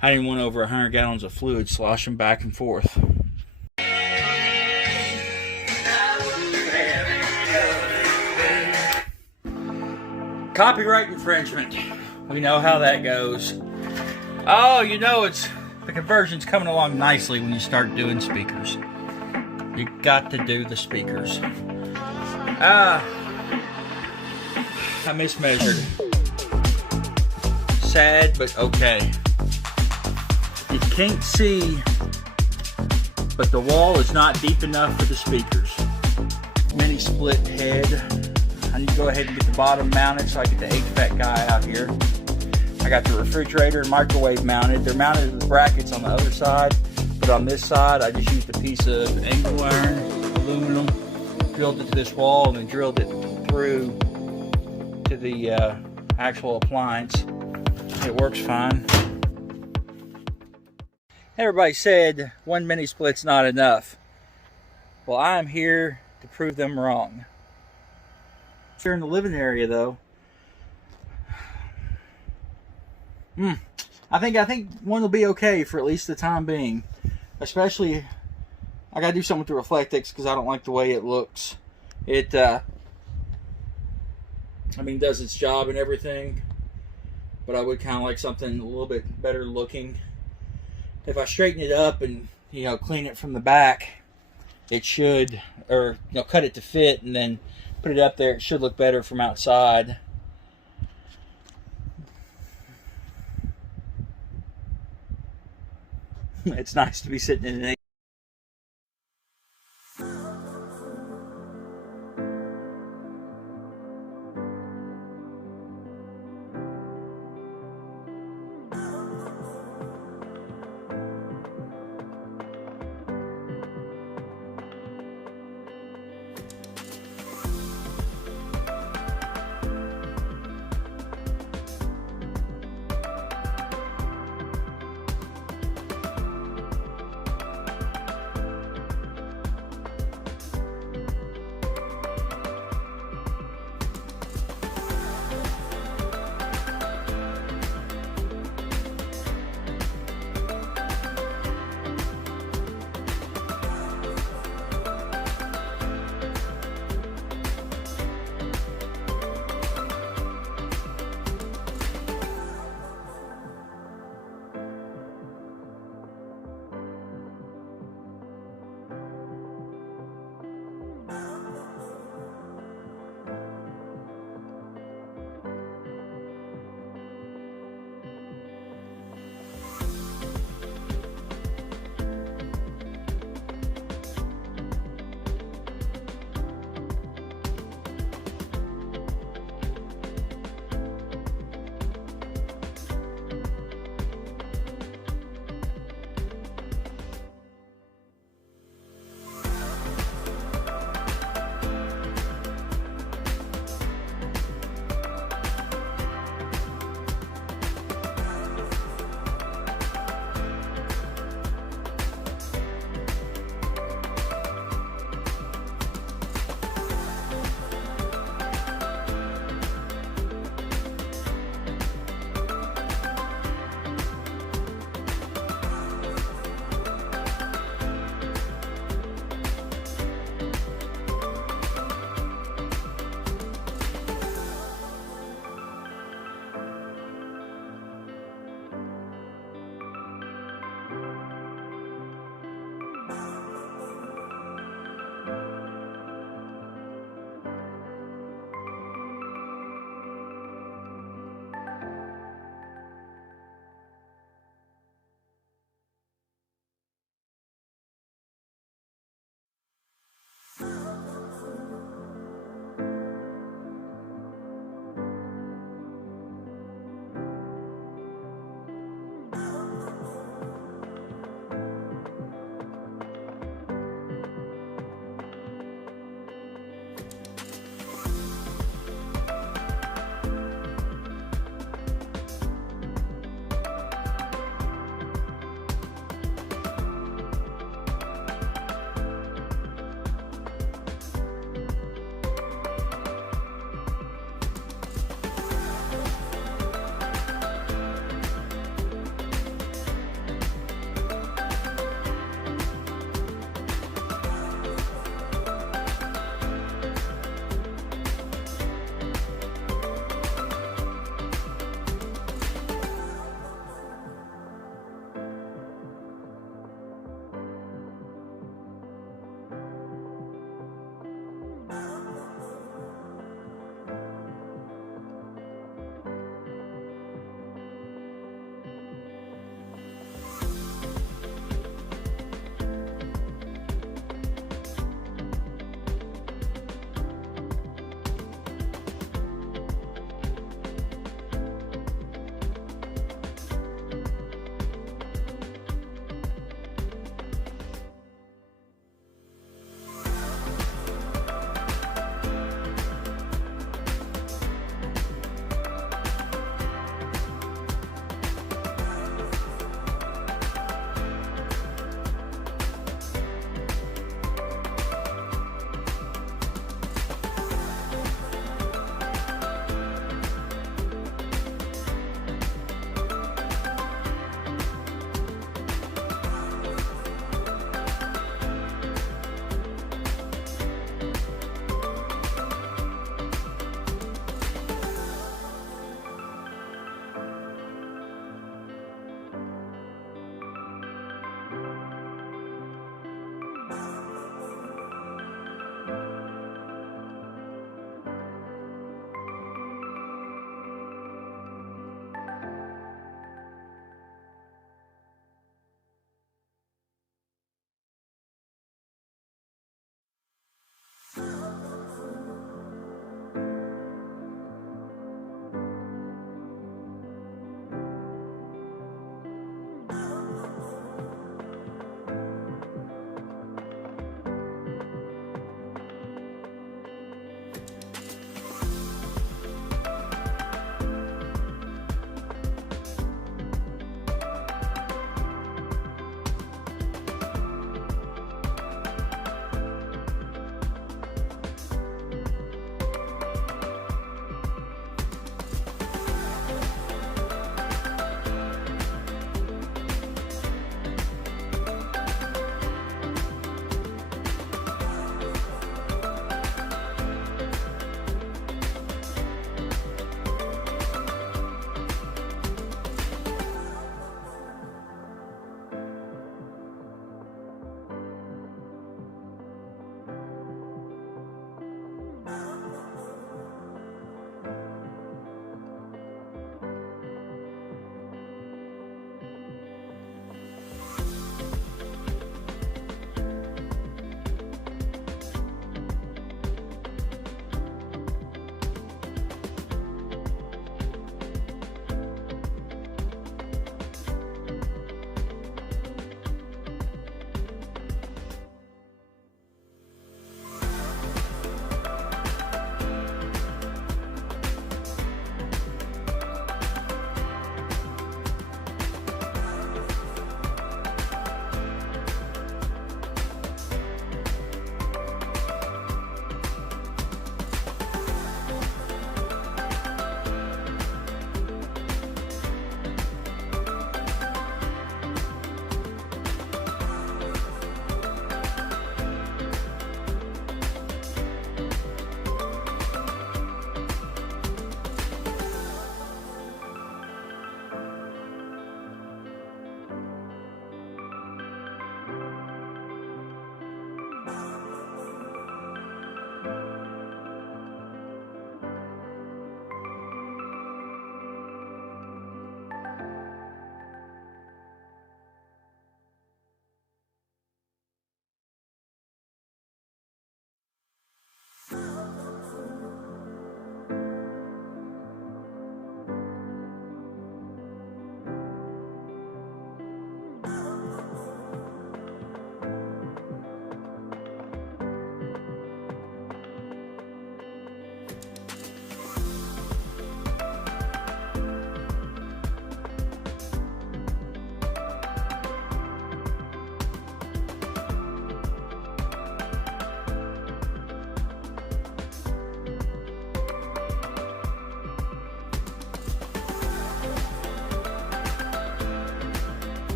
I didn't want over 100 gallons of fluid sloshing back and forth. Copyright infringement. We know how that goes. Oh, you know the conversion's coming along nicely when you start doing speakers. You got to do the speakers. I mismeasured. Sad, but okay. You can't see, but the wall is not deep enough for the speakers. Mini split head. I need to go ahead and get the bottom mounted so I get the HVAC guy out here. I got the refrigerator and microwave mounted. They're mounted with brackets on the other side, but on this side I just used a piece of angle iron, aluminum, drilled it to this wall, and then drilled it through to the actual appliance. It works fine. Everybody said one mini split's not enough. Well, I'm here to prove them wrong. Here in the living area though, I think one will be okay for at least the time being. Especially, I gotta do something with the Reflectix because I don't like the way it looks. It, I mean, does its job and everything, but I would kind of like something a little bit better looking. If I straighten it up and, you know, clean it from the back, it should, or, you know, cut it to fit and then put it up there, it should look better from outside. It's nice to be sitting in an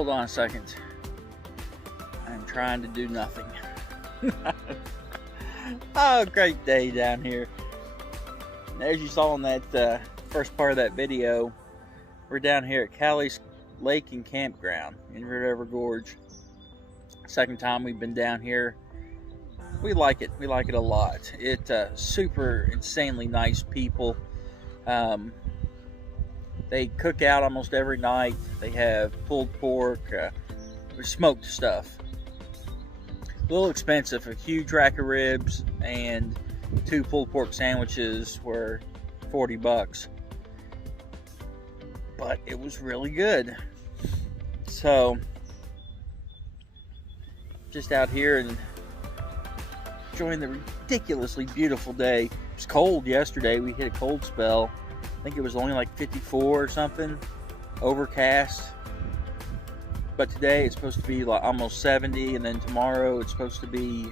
Hold on a second. I'm trying to do nothing. Oh, great day down here. As you saw in that first part of that video, we're down here at Callie's Lake and Campground in Red River Gorge. Second time we've been down here. We like it. We like it a lot. It's super insanely nice people. They cook out almost every night. They have pulled pork, smoked stuff. A little expensive. A huge rack of ribs and 2 pulled pork sandwiches were $40. But it was really good. So, just out here and enjoying the ridiculously beautiful day. It was cold yesterday. We hit a cold spell. I think it was only like 54 or something. Overcast. But today it's supposed to be like almost 70, and then tomorrow it's supposed to be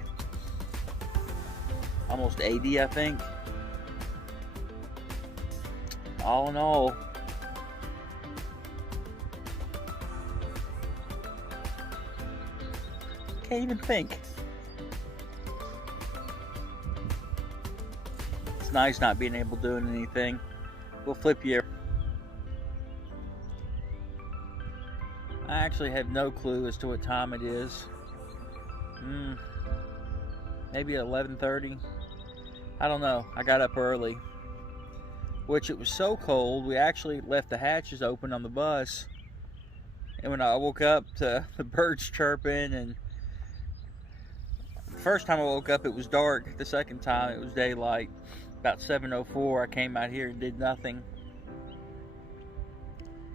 almost 80, I think. All in all, can't even think. It's nice not being able to do anything. We'll flip you. I actually have no clue as to what time it is. Maybe 11:30. I don't know. I got up early, which it was so cold we actually left the hatches open on the bus. And when I woke up to the birds chirping, and the first time I woke up it was dark. The second time it was daylight. About 7:04 I came out here and did nothing.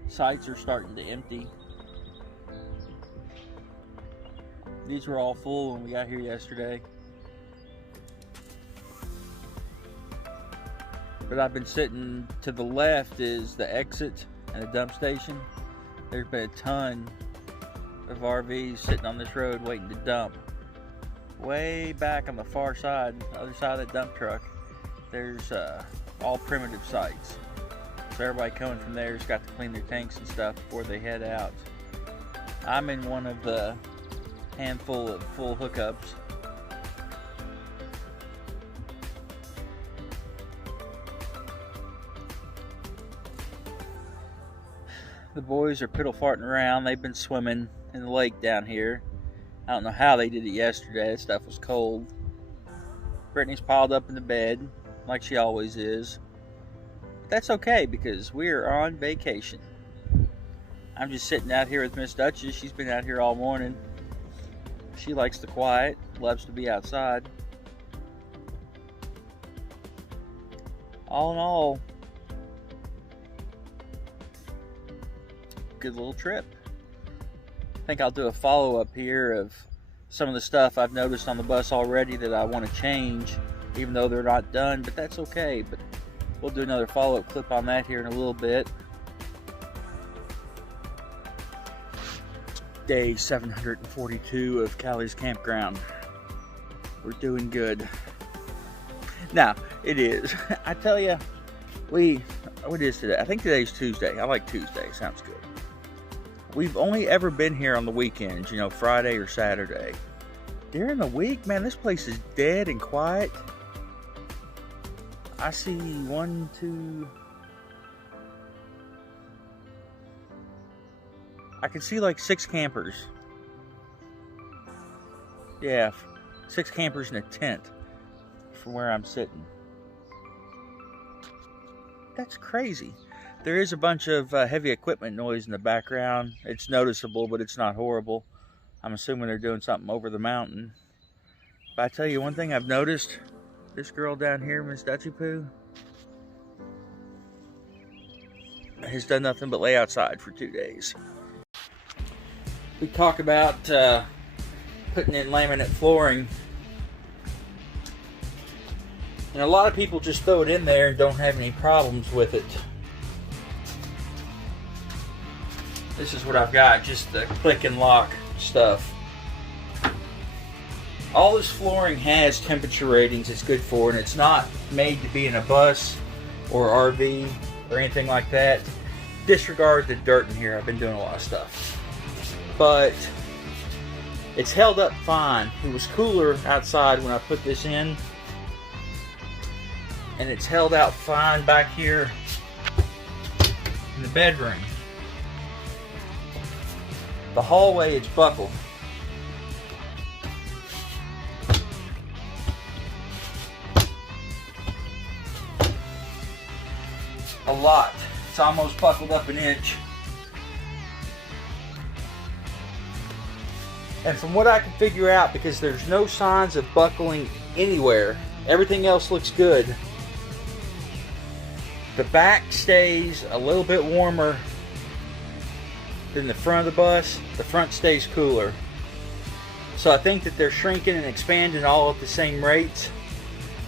Sites are starting to empty. These were all full when we got here yesterday. But I've been sitting to the left is the exit and the dump station. There's been a ton of RVs sitting on this road waiting to dump. Way back on the far side, the other side of that dump truck, there's all primitive sites. So everybody coming from there's got to clean their tanks and stuff before they head out. I'm in one of the handful of full hookups. The boys are piddle farting around. They've been swimming in the lake down here. I don't know how they did it yesterday. That stuff was cold. Brittany's piled up in the bed like she always is. But that's okay because we're on vacation. I'm just sitting out here with Miss Duchess. She's been out here all morning. She likes the quiet, loves to be outside. All in all, good little trip. I think I'll do a follow-up here of some of the stuff I've noticed on the bus already that I want to change, even though they're not done, but that's okay. But we'll do another follow-up clip on that here in a little bit. Day 742 of Callie's Campground. We're doing good. Now, it is. I tell you, what is today? I think today's Tuesday. I like Tuesday. Sounds good. We've only ever been here on the weekends, you know, Friday or Saturday. During the week, man, this place is dead and quiet. I see 1, 2... I can see like 6 campers. Yeah, 6 campers in a tent from where I'm sitting. That's crazy. There is a bunch of heavy equipment noise in the background. It's noticeable, but it's not horrible. I'm assuming they're doing something over the mountain. But I tell you one thing I've noticed. This girl down here, Miss Dutchy Poo, has done nothing but lay outside for 2 days. We talk about putting in laminate flooring. And a lot of people just throw it in there and don't have any problems with it. This is what I've got, just the click and lock stuff. All this flooring has temperature ratings it's good for, and it's not made to be in a bus or RV or anything like that. Disregard the dirt in here. I've been doing a lot of stuff. but it's held up fine. It was cooler outside when I put this in, and it's held out fine back here in the bedroom. The hallway, it's buckled. A lot. It's almost buckled up an inch. And from what I can figure out, because there's no signs of buckling anywhere, everything else looks good. The back stays a little bit warmer than the front of the bus. The front stays cooler. So I think that they're shrinking and expanding all at the same rates.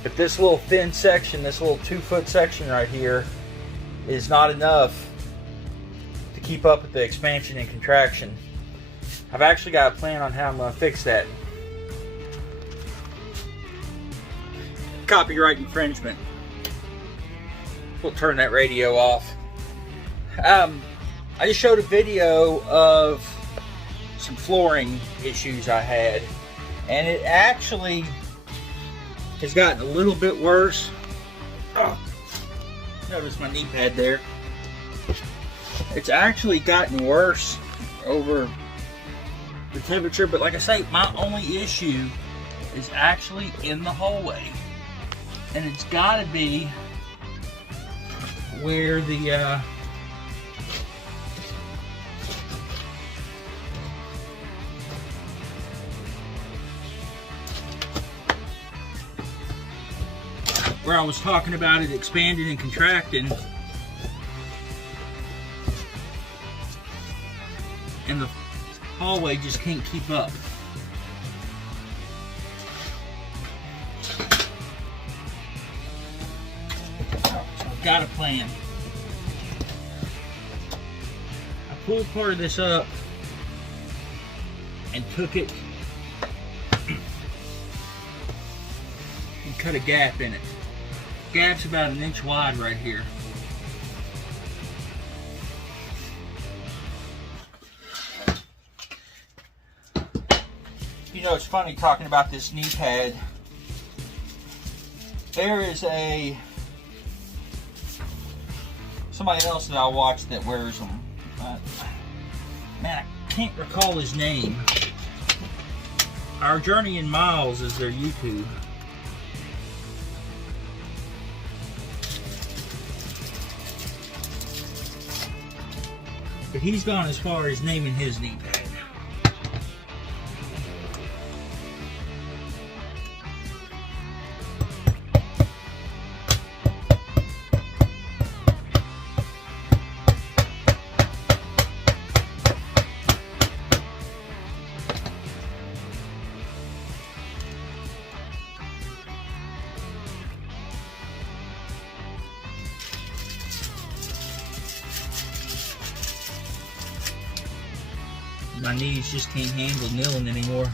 But this little thin section, this little 2-foot section right here, is not enough to keep up with the expansion and contraction. I've actually got a plan on how I'm going to fix that. Copyright infringement. We'll turn that radio off. I just showed a video of some flooring issues I had, and it actually has gotten a little bit worse. Oh, notice my knee pad there. It's actually gotten worse over the temperature, but like I say, my only issue is actually in the hallway, and it's got to be where the where I was talking about it expanding and contracting, and the hallway just can't keep up. So I've got a plan. I pulled part of this up and took it and cut a gap in it. Gap's about 1 inch wide right here. You know, it's funny talking about this knee pad. There is somebody else that I watch that wears them. Man, I can't recall his name. Our Journey in Miles is their YouTube. But he's gone as far as naming his knee pad. My knees just can't handle kneeling anymore.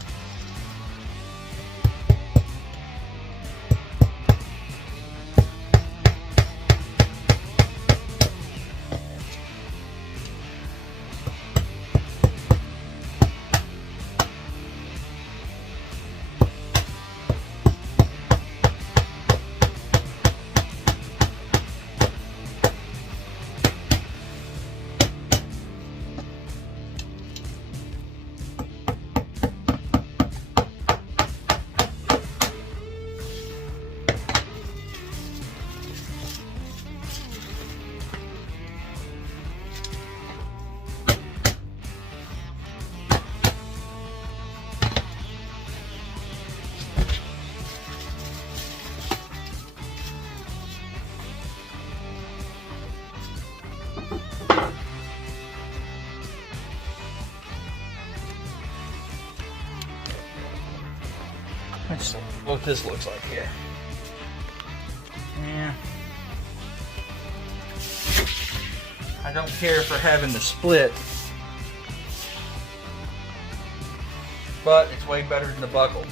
Let's see what this looks like here. Yeah. I don't care for having the split, but it's way better than the buckle.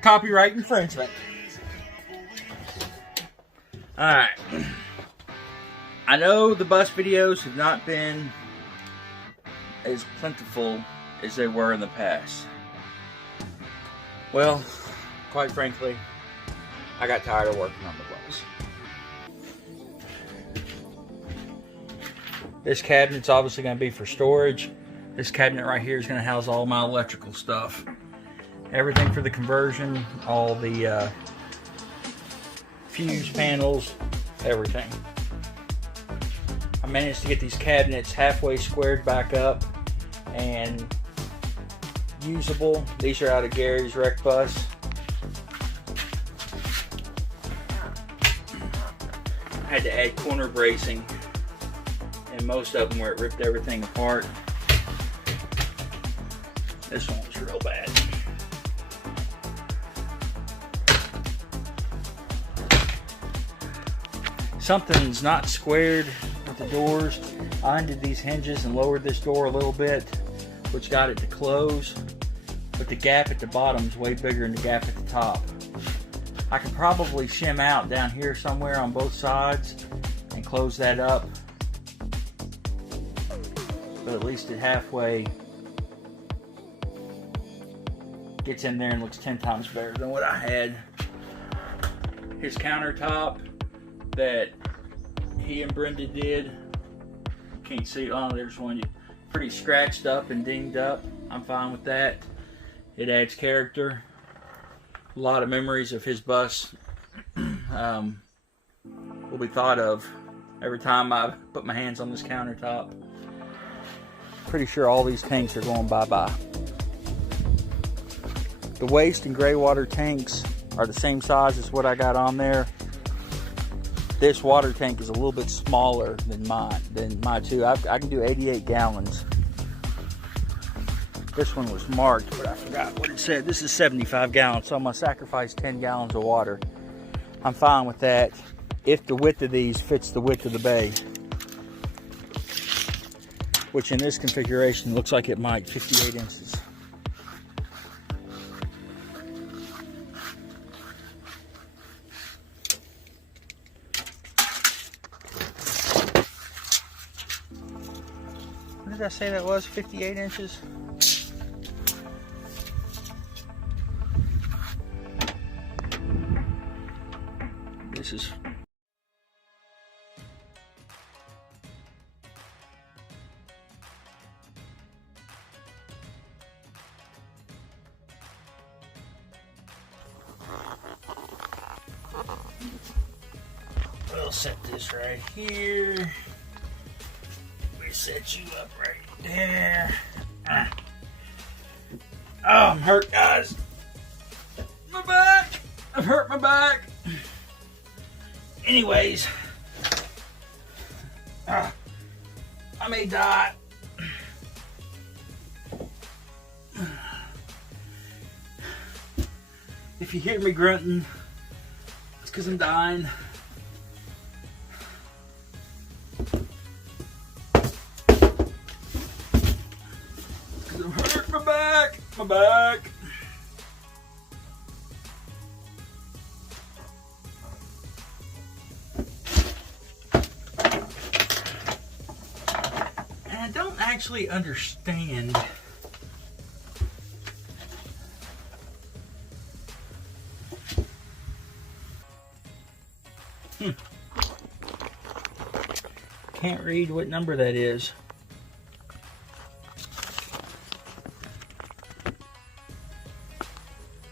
Copyright infringement. Alright. I know the bus videos have not been as plentiful as they were in the past. Well, quite frankly, I got tired of working on the bus. This cabinet's obviously going to be for storage. This cabinet right here is going to house all my electrical stuff. Everything for the conversion, all the fuse panels, everything. I managed to get these cabinets halfway squared back up and usable. These are out of Gary's Wreck Bus. I had to add corner bracing and most of them where it ripped everything apart. This one was real bad. Something's not squared with the doors. I undid these hinges and lowered this door a little bit, which got it to close, but the gap at the bottom is way bigger than the gap at the top. I could probably shim out down here somewhere on both sides and close that up, but at least it halfway gets in there and looks 10 times better than what I had. His countertop that he and Brenda did, can't see, oh there's one, pretty scratched up and dinged up. I'm fine with that. It adds character. A lot of memories of his bus will be thought of every time I put my hands on this countertop. Pretty sure all these tanks are going bye-bye. The waste and gray water tanks are the same size as what I got on there. This water tank is a little bit smaller than my two. I can do 88 gallons. This one was marked, but I forgot what it said. This is 75 gallons, so I'm gonna sacrifice 10 gallons of water. I'm fine with that if the width of these fits the width of the bay, which in this configuration looks like it might, 58 inches. What did I say that was? 58 inches? This is we'll set this right here. We set you up right there. Oh, I'm hurt, guys. My back. I've hurt my back. Anyways, I may die. If you hear me grunting, it's because I'm dying. Because I'm hurt my back. My back. I don't actually understand can't read what number that is.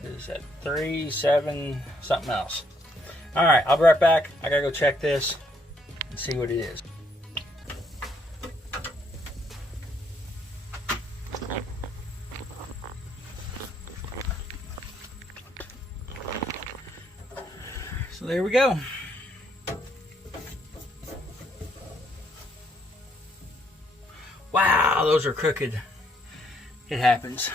Is that 3, 7, something else? Alright, I'll be right back. I gotta go check this and see what it is. So there we go. Wow, those are crooked. It happens.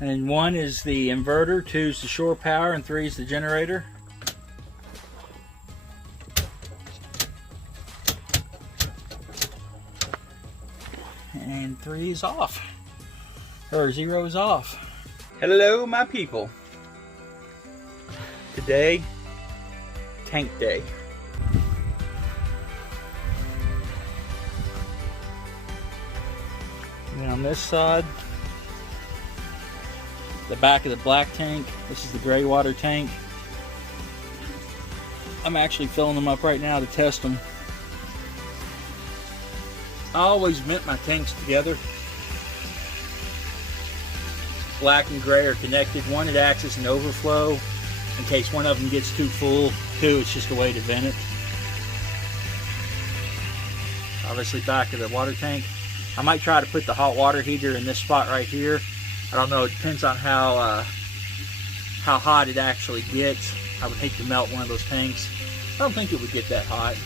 And 1 is the inverter, 2 is the shore power, and 3 is the generator. And 3 is off. Or 0 is off. Hello, my people. Today tank day. And on this side, the back of the black tank, this is the gray water tank. I'm actually filling them up right now to test them. I always vent my tanks together. Black and gray are connected. One, it acts as an overflow in case one of them gets too full. Two, it's just a way to vent it. Obviously back of the water tank. I might try to put the hot water heater in this spot right here. I don't know, it depends on how hot it actually gets. I would hate to melt one of those tanks. I don't think it would get that hot.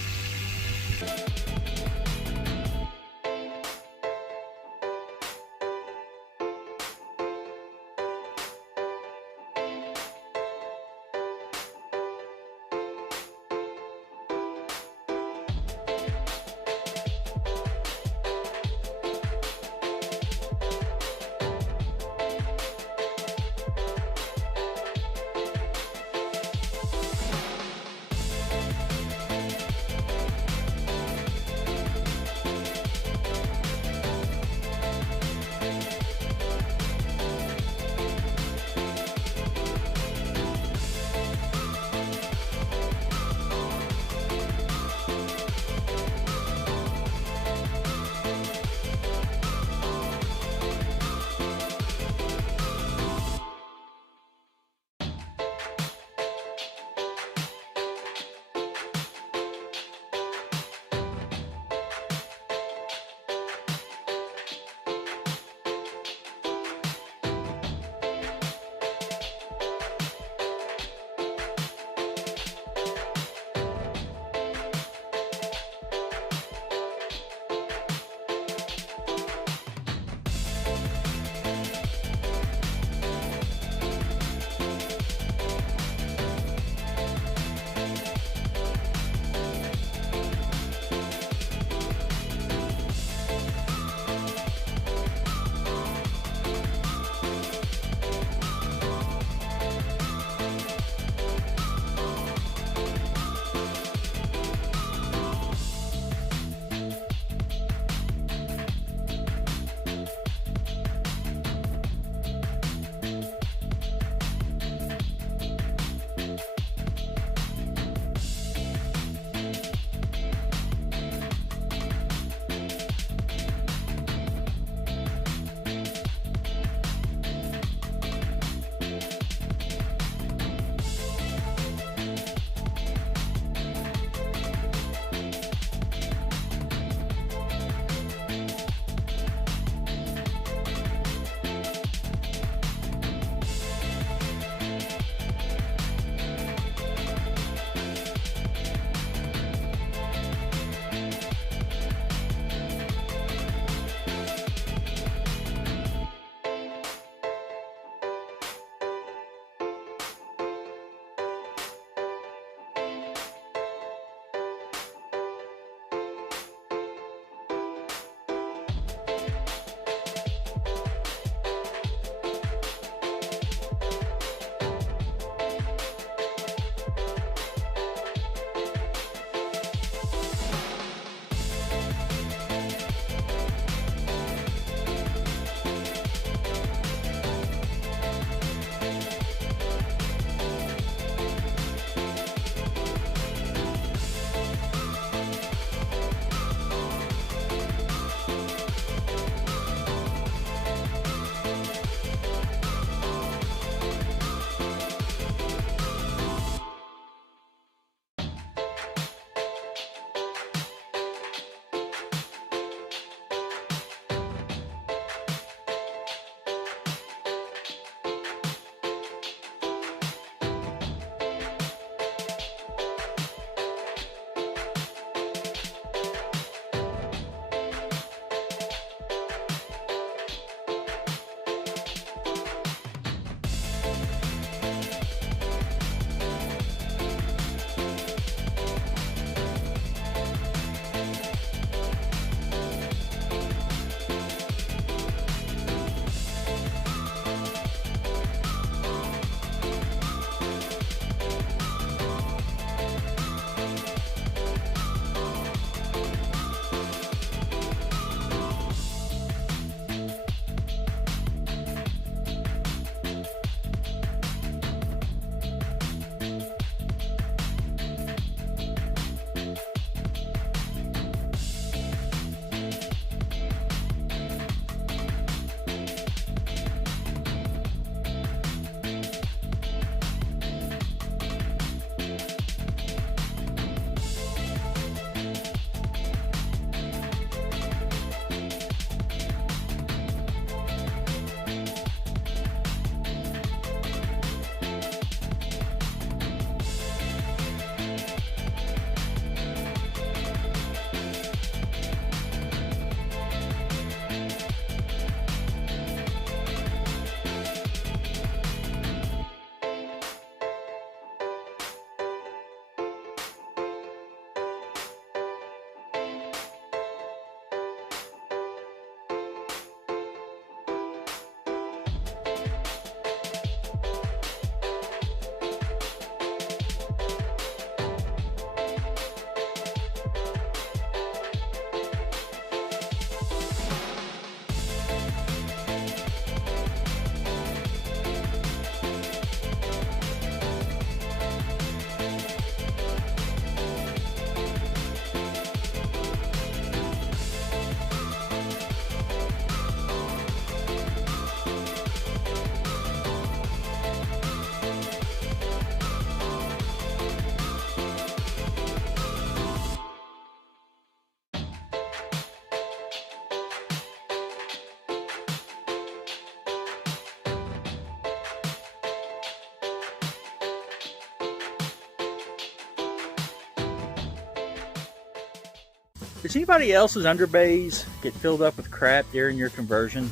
Does anybody else's underbays get filled up with crap during your conversion?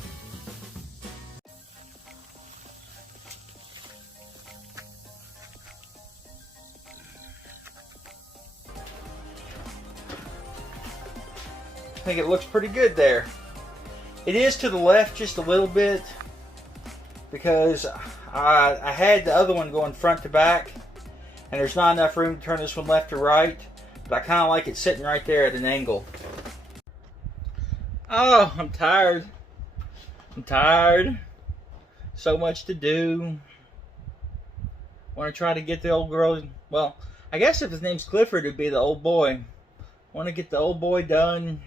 I think it looks pretty good there. It is to the left just a little bit because I had the other one going front to back and there's not enough room to turn this one left to right, but I kind of like it sitting right there at an angle. Oh, I'm tired. I'm tired. So much to do. Want to try to get the old girl, well, I guess if his name's Clifford, it'd be the old boy. Want to get the old boy done.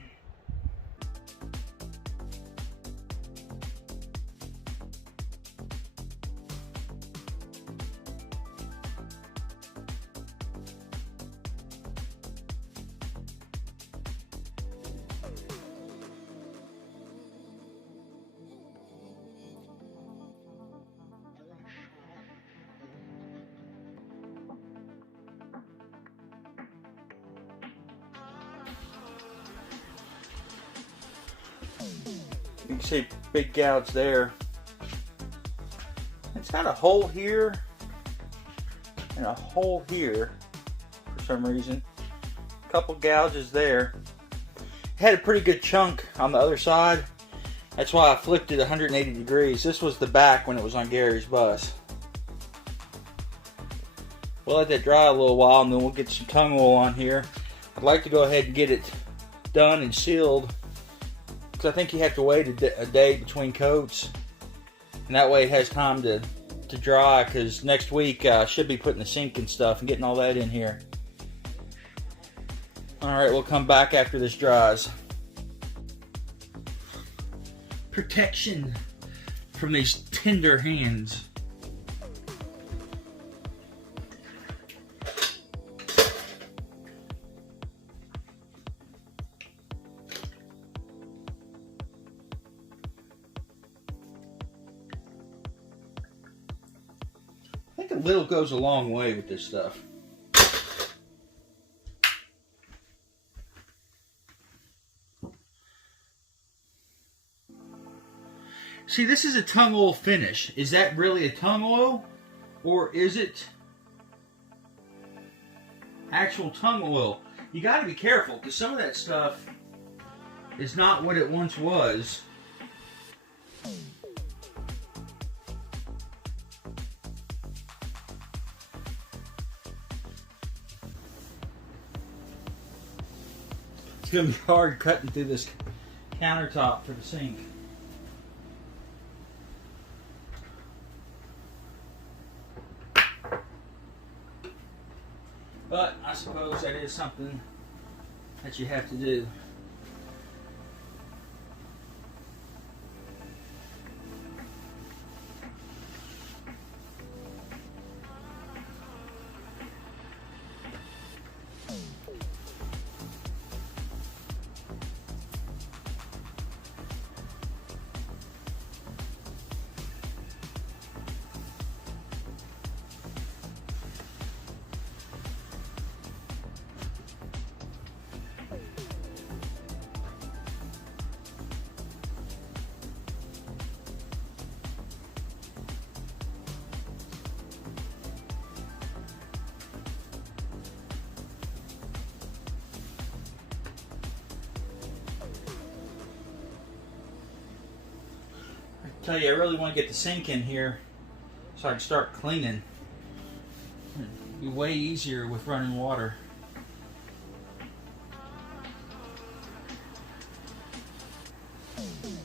You can see big gouge there. It's got a hole here and a hole here for some reason. A couple gouges there. It had a pretty good chunk on the other side. That's why I flipped it 180 degrees. This was the back when it was on Gary's bus. We'll let that dry a little while and then we'll get some tongue oil on here. I'd like to go ahead and get it done and sealed, because I think you have to wait a day between coats, and that way it has time to dry, because next week I should be putting the sink and stuff and getting all that in here. Alright, we'll come back after this dries. Protection from these tender hands. I think a little goes a long way with this stuff. See, this is a tongue oil finish. Is that really a tongue oil? Or is it actual tongue oil? You got to be careful, because some of that stuff is not what it once was. It's going to be hard cutting through this countertop for the sink. But I suppose that is something that you have to do. Tell you, I really want to get the sink in here so I can start cleaning. It'd be way easier with running water.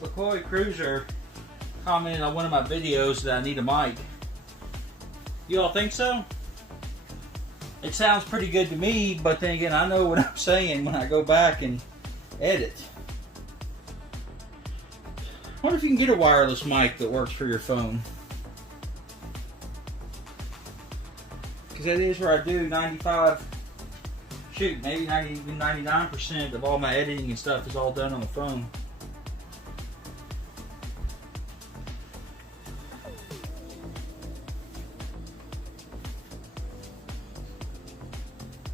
McCoy Cruiser commented on one of my videos that I need a mic. You all think so? It sounds pretty good to me, but then again, I know what I'm saying when I go back and edit. I wonder if you can get a wireless mic that works for your phone. Because that is where I do 95, shoot, maybe 90, even 99% of all my editing and stuff is all done on the phone.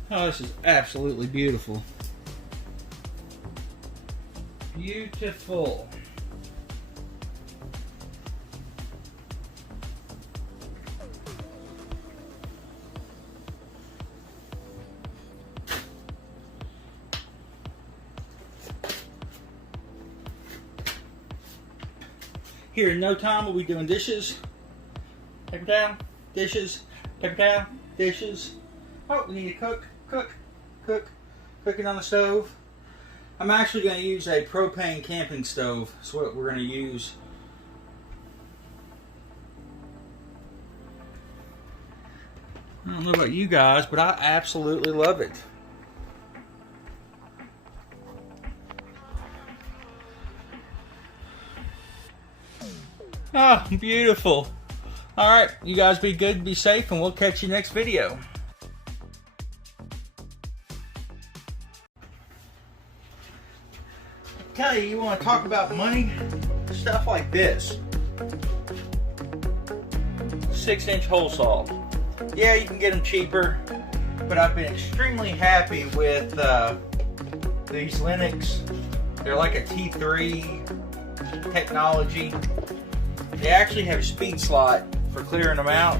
Oh, this is absolutely beautiful. Beautiful. Here in no time we'll be doing dishes, paper towel, dishes, paper towel, dishes. Oh, we need to cooking on the stove. I'm actually going to use a propane camping stove. That's what we're going to use. I don't know about you guys, but I absolutely love it. Oh, beautiful. All right, you guys be good, be safe, and we'll catch you next video. Kelly, you want to talk about money? Stuff like this. 6-inch hole saw. Yeah, you can get them cheaper, but I've been extremely happy with these Linux. They're like a T3 technology. They actually have a speed slot for clearing them out.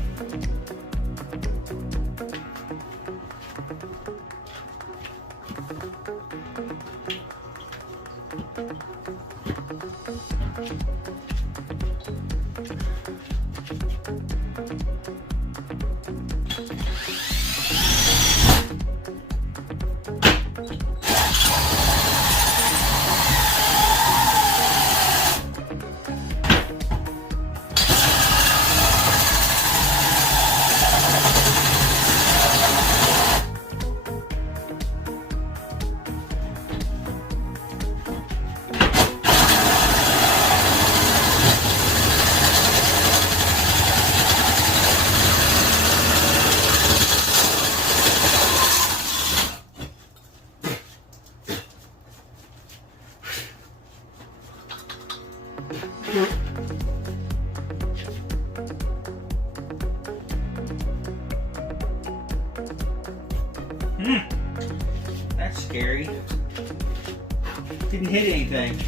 That's scary. Didn't hit anything.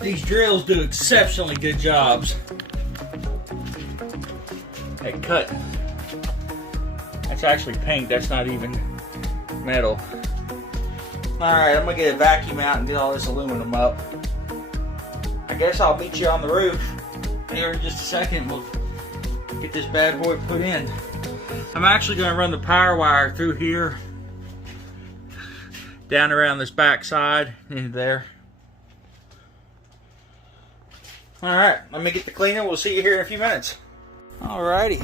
These drills do exceptionally good jobs. Hey, cut. That's actually paint, that's not even metal. Alright, I'm gonna get a vacuum out and get all this aluminum up. I guess I'll meet you on the roof here in just a second. We'll get this bad boy put in. I'm actually gonna run the power wire through here, down around this back side into there. Alright, let me get the cleaner. We'll see you here in a few minutes. Alrighty.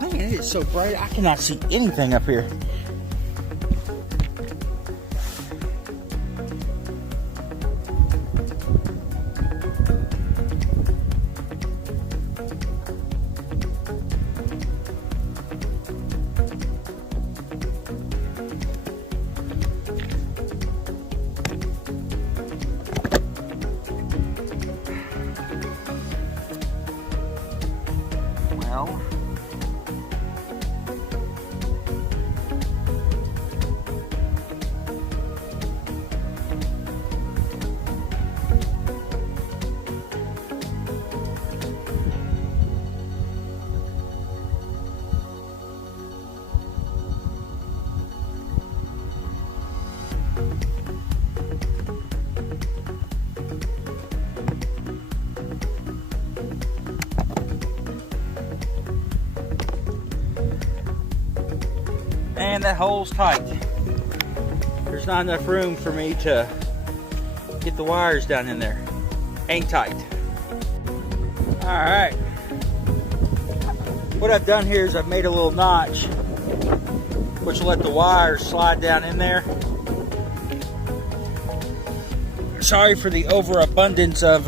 Man, it is so bright, I cannot see anything up here. Well, and that hole's tight. There's not enough room for me to get the wires down in there. Hang tight. Alright. What I've done here is I've made a little notch which will let the wires slide down in there. Sorry for the overabundance of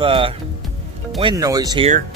wind noise here.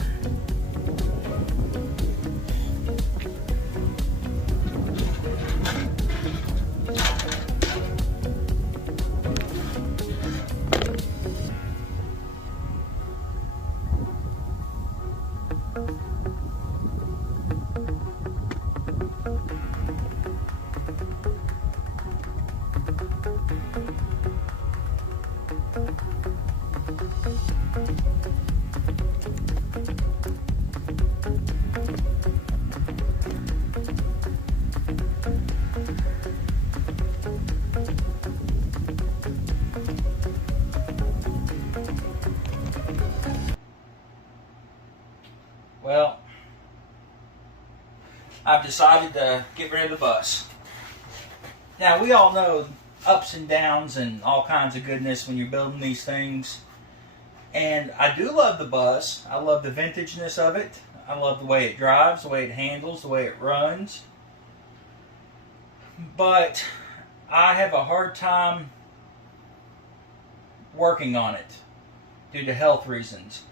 Well, I've decided to get rid of the bus. Now, we all know ups and downs and all kinds of goodness when you're building these things. And I do love the bus. I love the vintageness of it. I love the way it drives, the way it handles, the way it runs. But I have a hard time working on it due to health reasons.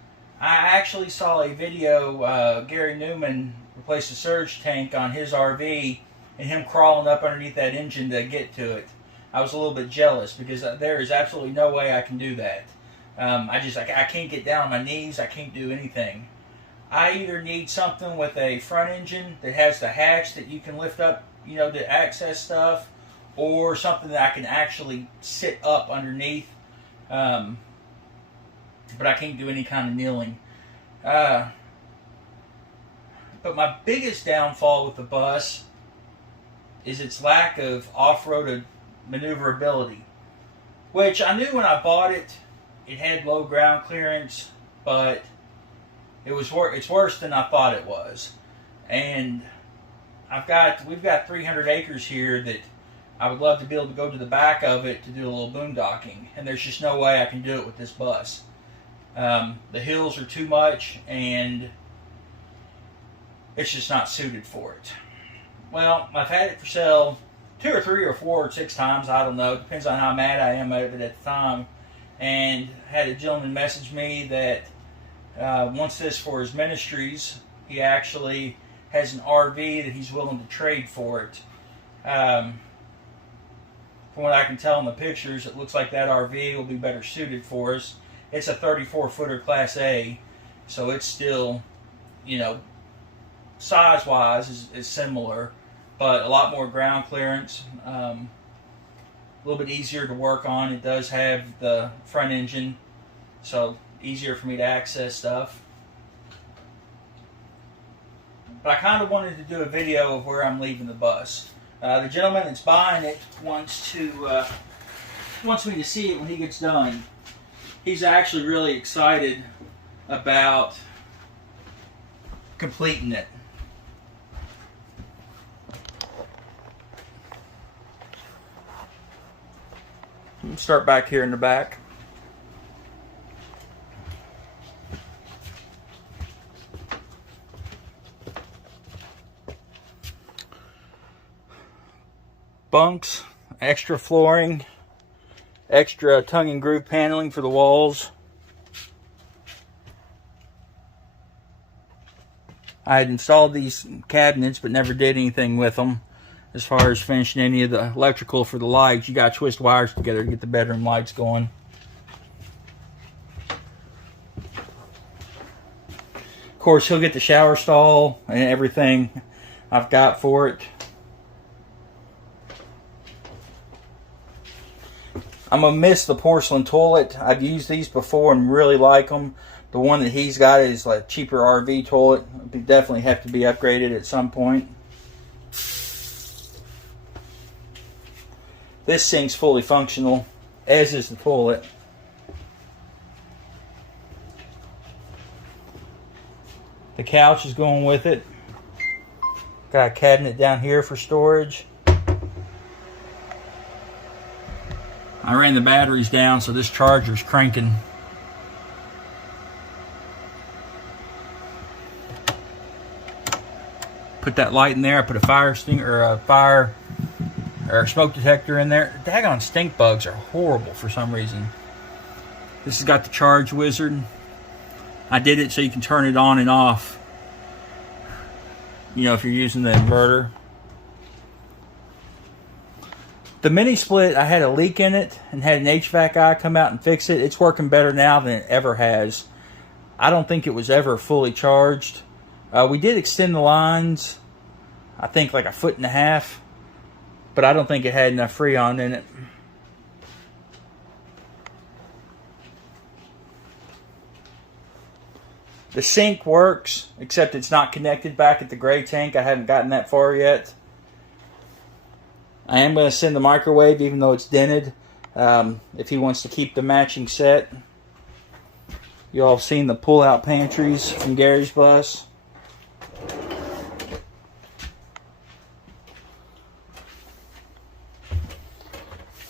I actually saw a video, Gary Newman replaced a surge tank on his RV and him crawling up underneath that engine to get to it. I was a little bit jealous because there is absolutely no way I can do that. I can't get down on my knees. I can't do anything. I either need something with a front engine that has the hatch that you can lift up, you know, to access stuff, or something that I can actually sit up underneath. But I can't do any kind of kneeling. But my biggest downfall with the bus is its lack of off-road maneuverability, which I knew when I bought it. It had low ground clearance, but it's worse than I thought it was. And we've got 300 acres here that I would love to be able to go to the back of it to do a little boondocking, and there's just no way I can do it with this bus. The hills are too much, and it's just not suited for it. Well, I've had it for sale 2 or 3 or 4 or 6 times. I don't know. It depends on how mad I am at it at the time. And had a gentleman message me that wants this for his ministries. He actually has an RV that he's willing to trade for it. From what I can tell in the pictures, it looks like that RV will be better suited for us. It's a 34-footer Class A, so it's still, you know, size-wise is similar, but a lot more ground clearance, a little bit easier to work on. It does have the front engine, so easier for me to access stuff. But I kind of wanted to do a video of where I'm leaving the bus. The gentleman that's buying it wants me to see it when he gets done. He's actually really excited about completing it. Start back here in the back. Bunks, extra flooring, extra tongue and groove paneling for the walls. I had installed these cabinets but never did anything with them. As far as finishing any of the electrical for the lights, you got to twist wires together to get the bedroom lights going. Of course, he'll get the shower stall and everything I've got for it. I'm going to miss the porcelain toilet. I've used these before and really like them. The one that he's got is like a cheaper RV toilet. It'll definitely have to be upgraded at some point. This sink's fully functional, as is the toilet. The couch is going with it. Got a cabinet down here for storage. I ran the batteries down, so this charger's cranking. Put that light in there. I put a fire extinguisher or a fire or smoke detector in there. Daggone stink bugs are horrible for some reason. This has got the charge wizard. I did it so you can turn it on and off. You know, if you're using the inverter. The mini split, I had a leak in it and had an HVAC guy come out and fix it. It's working better now than it ever has. I don't think it was ever fully charged. We did extend the lines, I think like 1.5 feet, but I don't think it had enough Freon in it. The sink works, except it's not connected back at the gray tank. I haven't gotten that far yet. I am going to send the microwave, even though it's dented, if he wants to keep the matching set. You all have seen the pull-out pantries from Gary's Bus.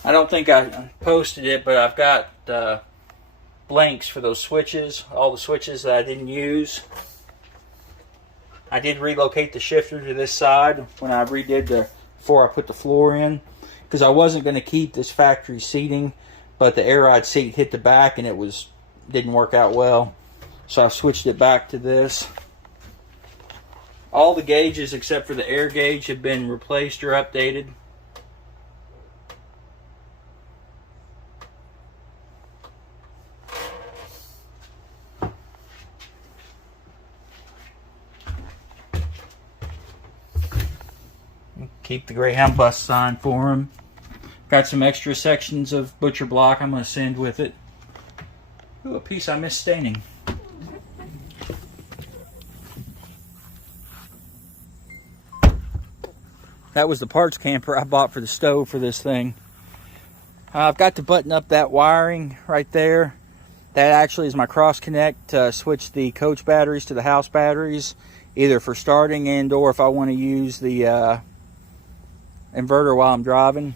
I don't think I posted it, but I've got blanks for those switches, all the switches that I didn't use. I did relocate the shifter to this side when I redid before I put the floor in, because I wasn't going to keep this factory seating, but the air ride seat hit the back and it didn't work out well, so I've switched it back to this. All the gauges except for the air gauge have been replaced or updated. Keep the Greyhound bus sign for him. Got some extra sections of butcher block I'm going to send with it. Ooh, a piece I missed staining. That was the parts camper I bought for the stove for this thing. I've got to button up that wiring right there. That actually is my cross connect to switch the coach batteries to the house batteries, either for starting and or if I want to use the inverter while I'm driving.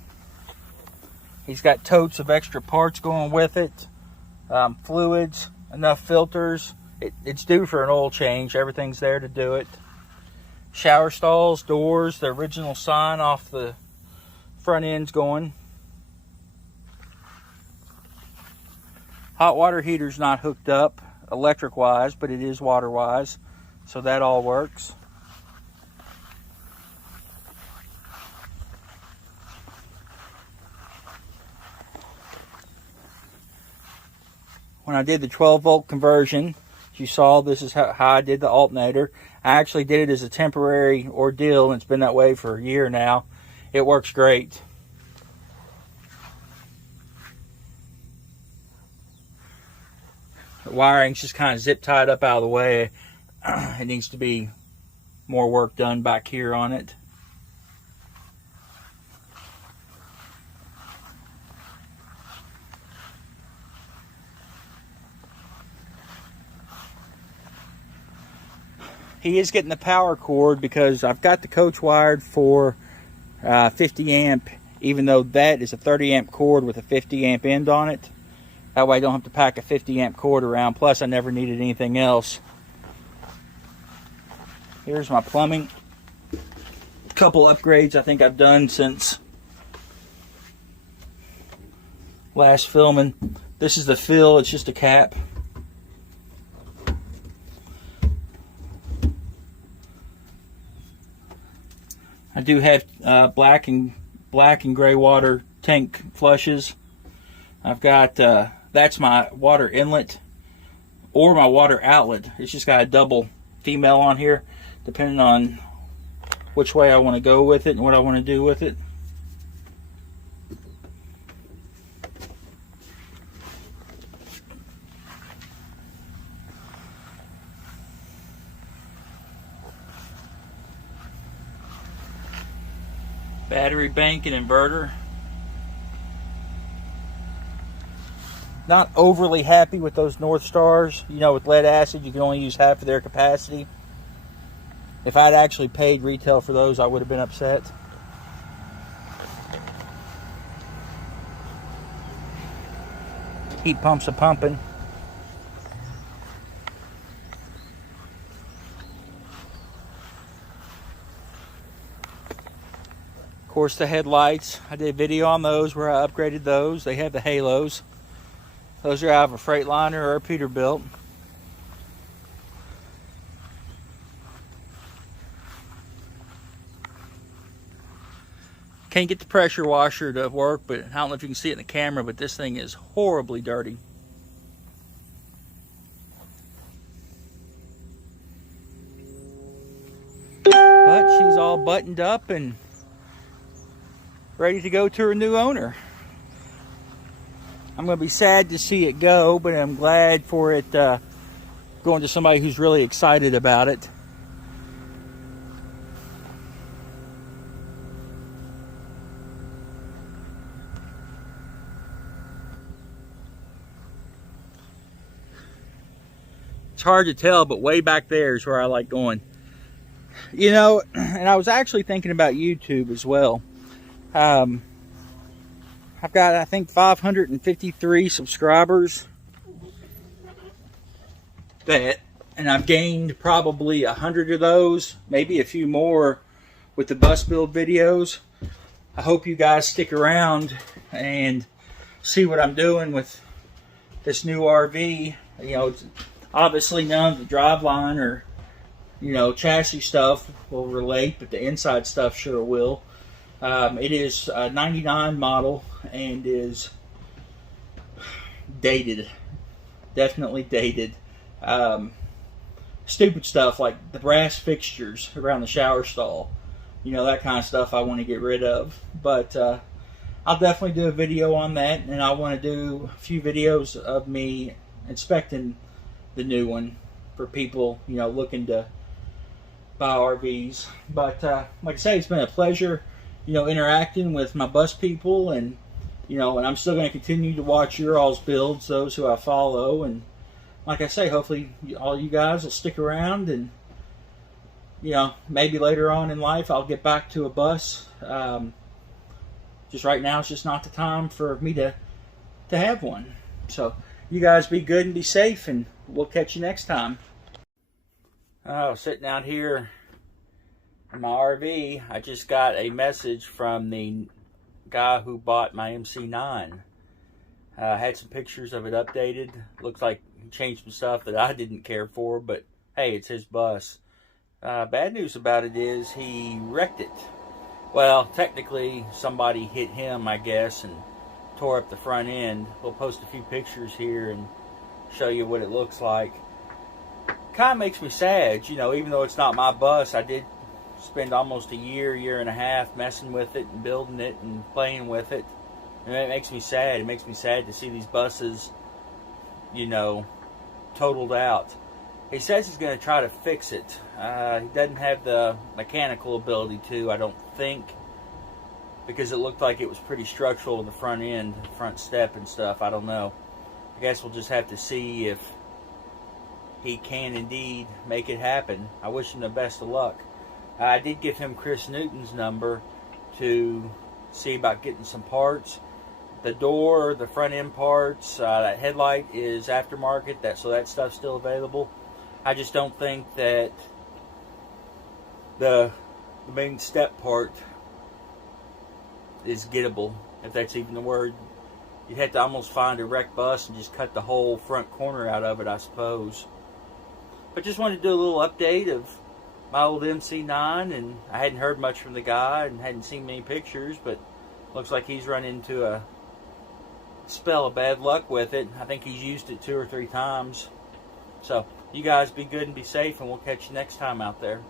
He's got totes of extra parts going with it, fluids, enough filters. It's due for an oil change. Everything's there to do it. Shower stalls, doors, the original sign off the front end's going. Hot water heater's not hooked up electric wise, but it is water wise, so that all works. When I did the 12 volt conversion, as you saw, this is how I did the alternator. I actually did it as a temporary ordeal, and it's been that way for a year now. It works great. The wiring's just kind of zip tied up out of the way. It needs to be more work done back here on it. He is getting the power cord because I've got the coach wired for 50 amp even though that is a 30 amp cord with a 50 amp end on it. That way I don't have to pack a 50 amp cord around. Plus I never needed anything else. Here's my plumbing. A couple upgrades I think I've done since last filming. This is the fill, it's just a cap. I do have black and gray water tank flushes. I've got that's my water inlet or my water outlet. It's just got a double female on here, depending on which way I want to go with it and what I want to do with it. Battery bank and inverter. Not overly happy with those North Stars. You know, with lead acid, you can only use half of their capacity. If I'd actually paid retail for those, I would have been upset. Heat pumps are pumping. Of course, the headlights, I did a video on those where I upgraded those. They have the halos. Those are out of a Freightliner or a Peterbilt. Can't get the pressure washer to work, but I don't know if you can see it in the camera, but this thing is horribly dirty. But she's all buttoned up and ready to go to her new owner. I'm going to be sad to see it go, but I'm glad for it going to somebody who's really excited about it. It's hard to tell, but way back there is where I like going. You know, and I was actually thinking about YouTube as well. I've got, I think, 553 subscribers. And I've gained probably 100 of those, maybe a few more with the bus build videos. I hope you guys stick around and see what I'm doing with this new RV. You know, it's obviously none of the driveline or, you know, chassis stuff will relate, but the inside stuff sure will. It is a 99 model and is dated, definitely dated. Stupid stuff like the brass fixtures around the shower stall, you know, that kind of stuff I want to get rid of. But I'll definitely do a video on that, and I want to do a few videos of me inspecting the new one for people, you know, looking to buy RVs. But like I say, it's been a pleasure, you know, interacting with my bus people, and you know, and I'm still going to continue to watch your all's builds, those who I follow, and like I say, hopefully all you guys will stick around, and you know, maybe later on in life I'll get back to a bus. Just right now, it's just not the time for me to have one. So you guys be good and be safe, and we'll catch you next time. Oh, sitting out here in my RV, I just got a message from the guy who bought my MC9. I had some pictures of it updated. Looks like he changed some stuff that I didn't care for, but hey, it's his bus. Bad news about it is he wrecked it. Well, technically somebody hit him, I guess, and tore up the front end. We'll post a few pictures here and show you what it looks like. Kind of makes me sad, you know, even though it's not my bus. I did spend almost a year and a half messing with it and building it and playing with it. And it makes me sad. It makes me sad to see these buses, you know, totaled out. He says he's going to try to fix it. He doesn't have the mechanical ability to, I don't think, because it looked like it was pretty structural in the front end, front step and stuff. I don't know. I guess we'll just have to see if he can indeed make it happen. I wish him the best of luck. I did give him Chris Newton's number to see about getting some parts. The door, the front end parts, that headlight is aftermarket, so that stuff's still available. I just don't think that the main step part is gettable, if that's even the word. You'd have to almost find a wrecked bus and just cut the whole front corner out of it, I suppose. But just wanted to do a little update of my old MC9, and I hadn't heard much from the guy and hadn't seen many pictures, but looks like he's run into a spell of bad luck with it. I think he's used it 2 or 3 times. So, you guys be good and be safe, and we'll catch you next time out there.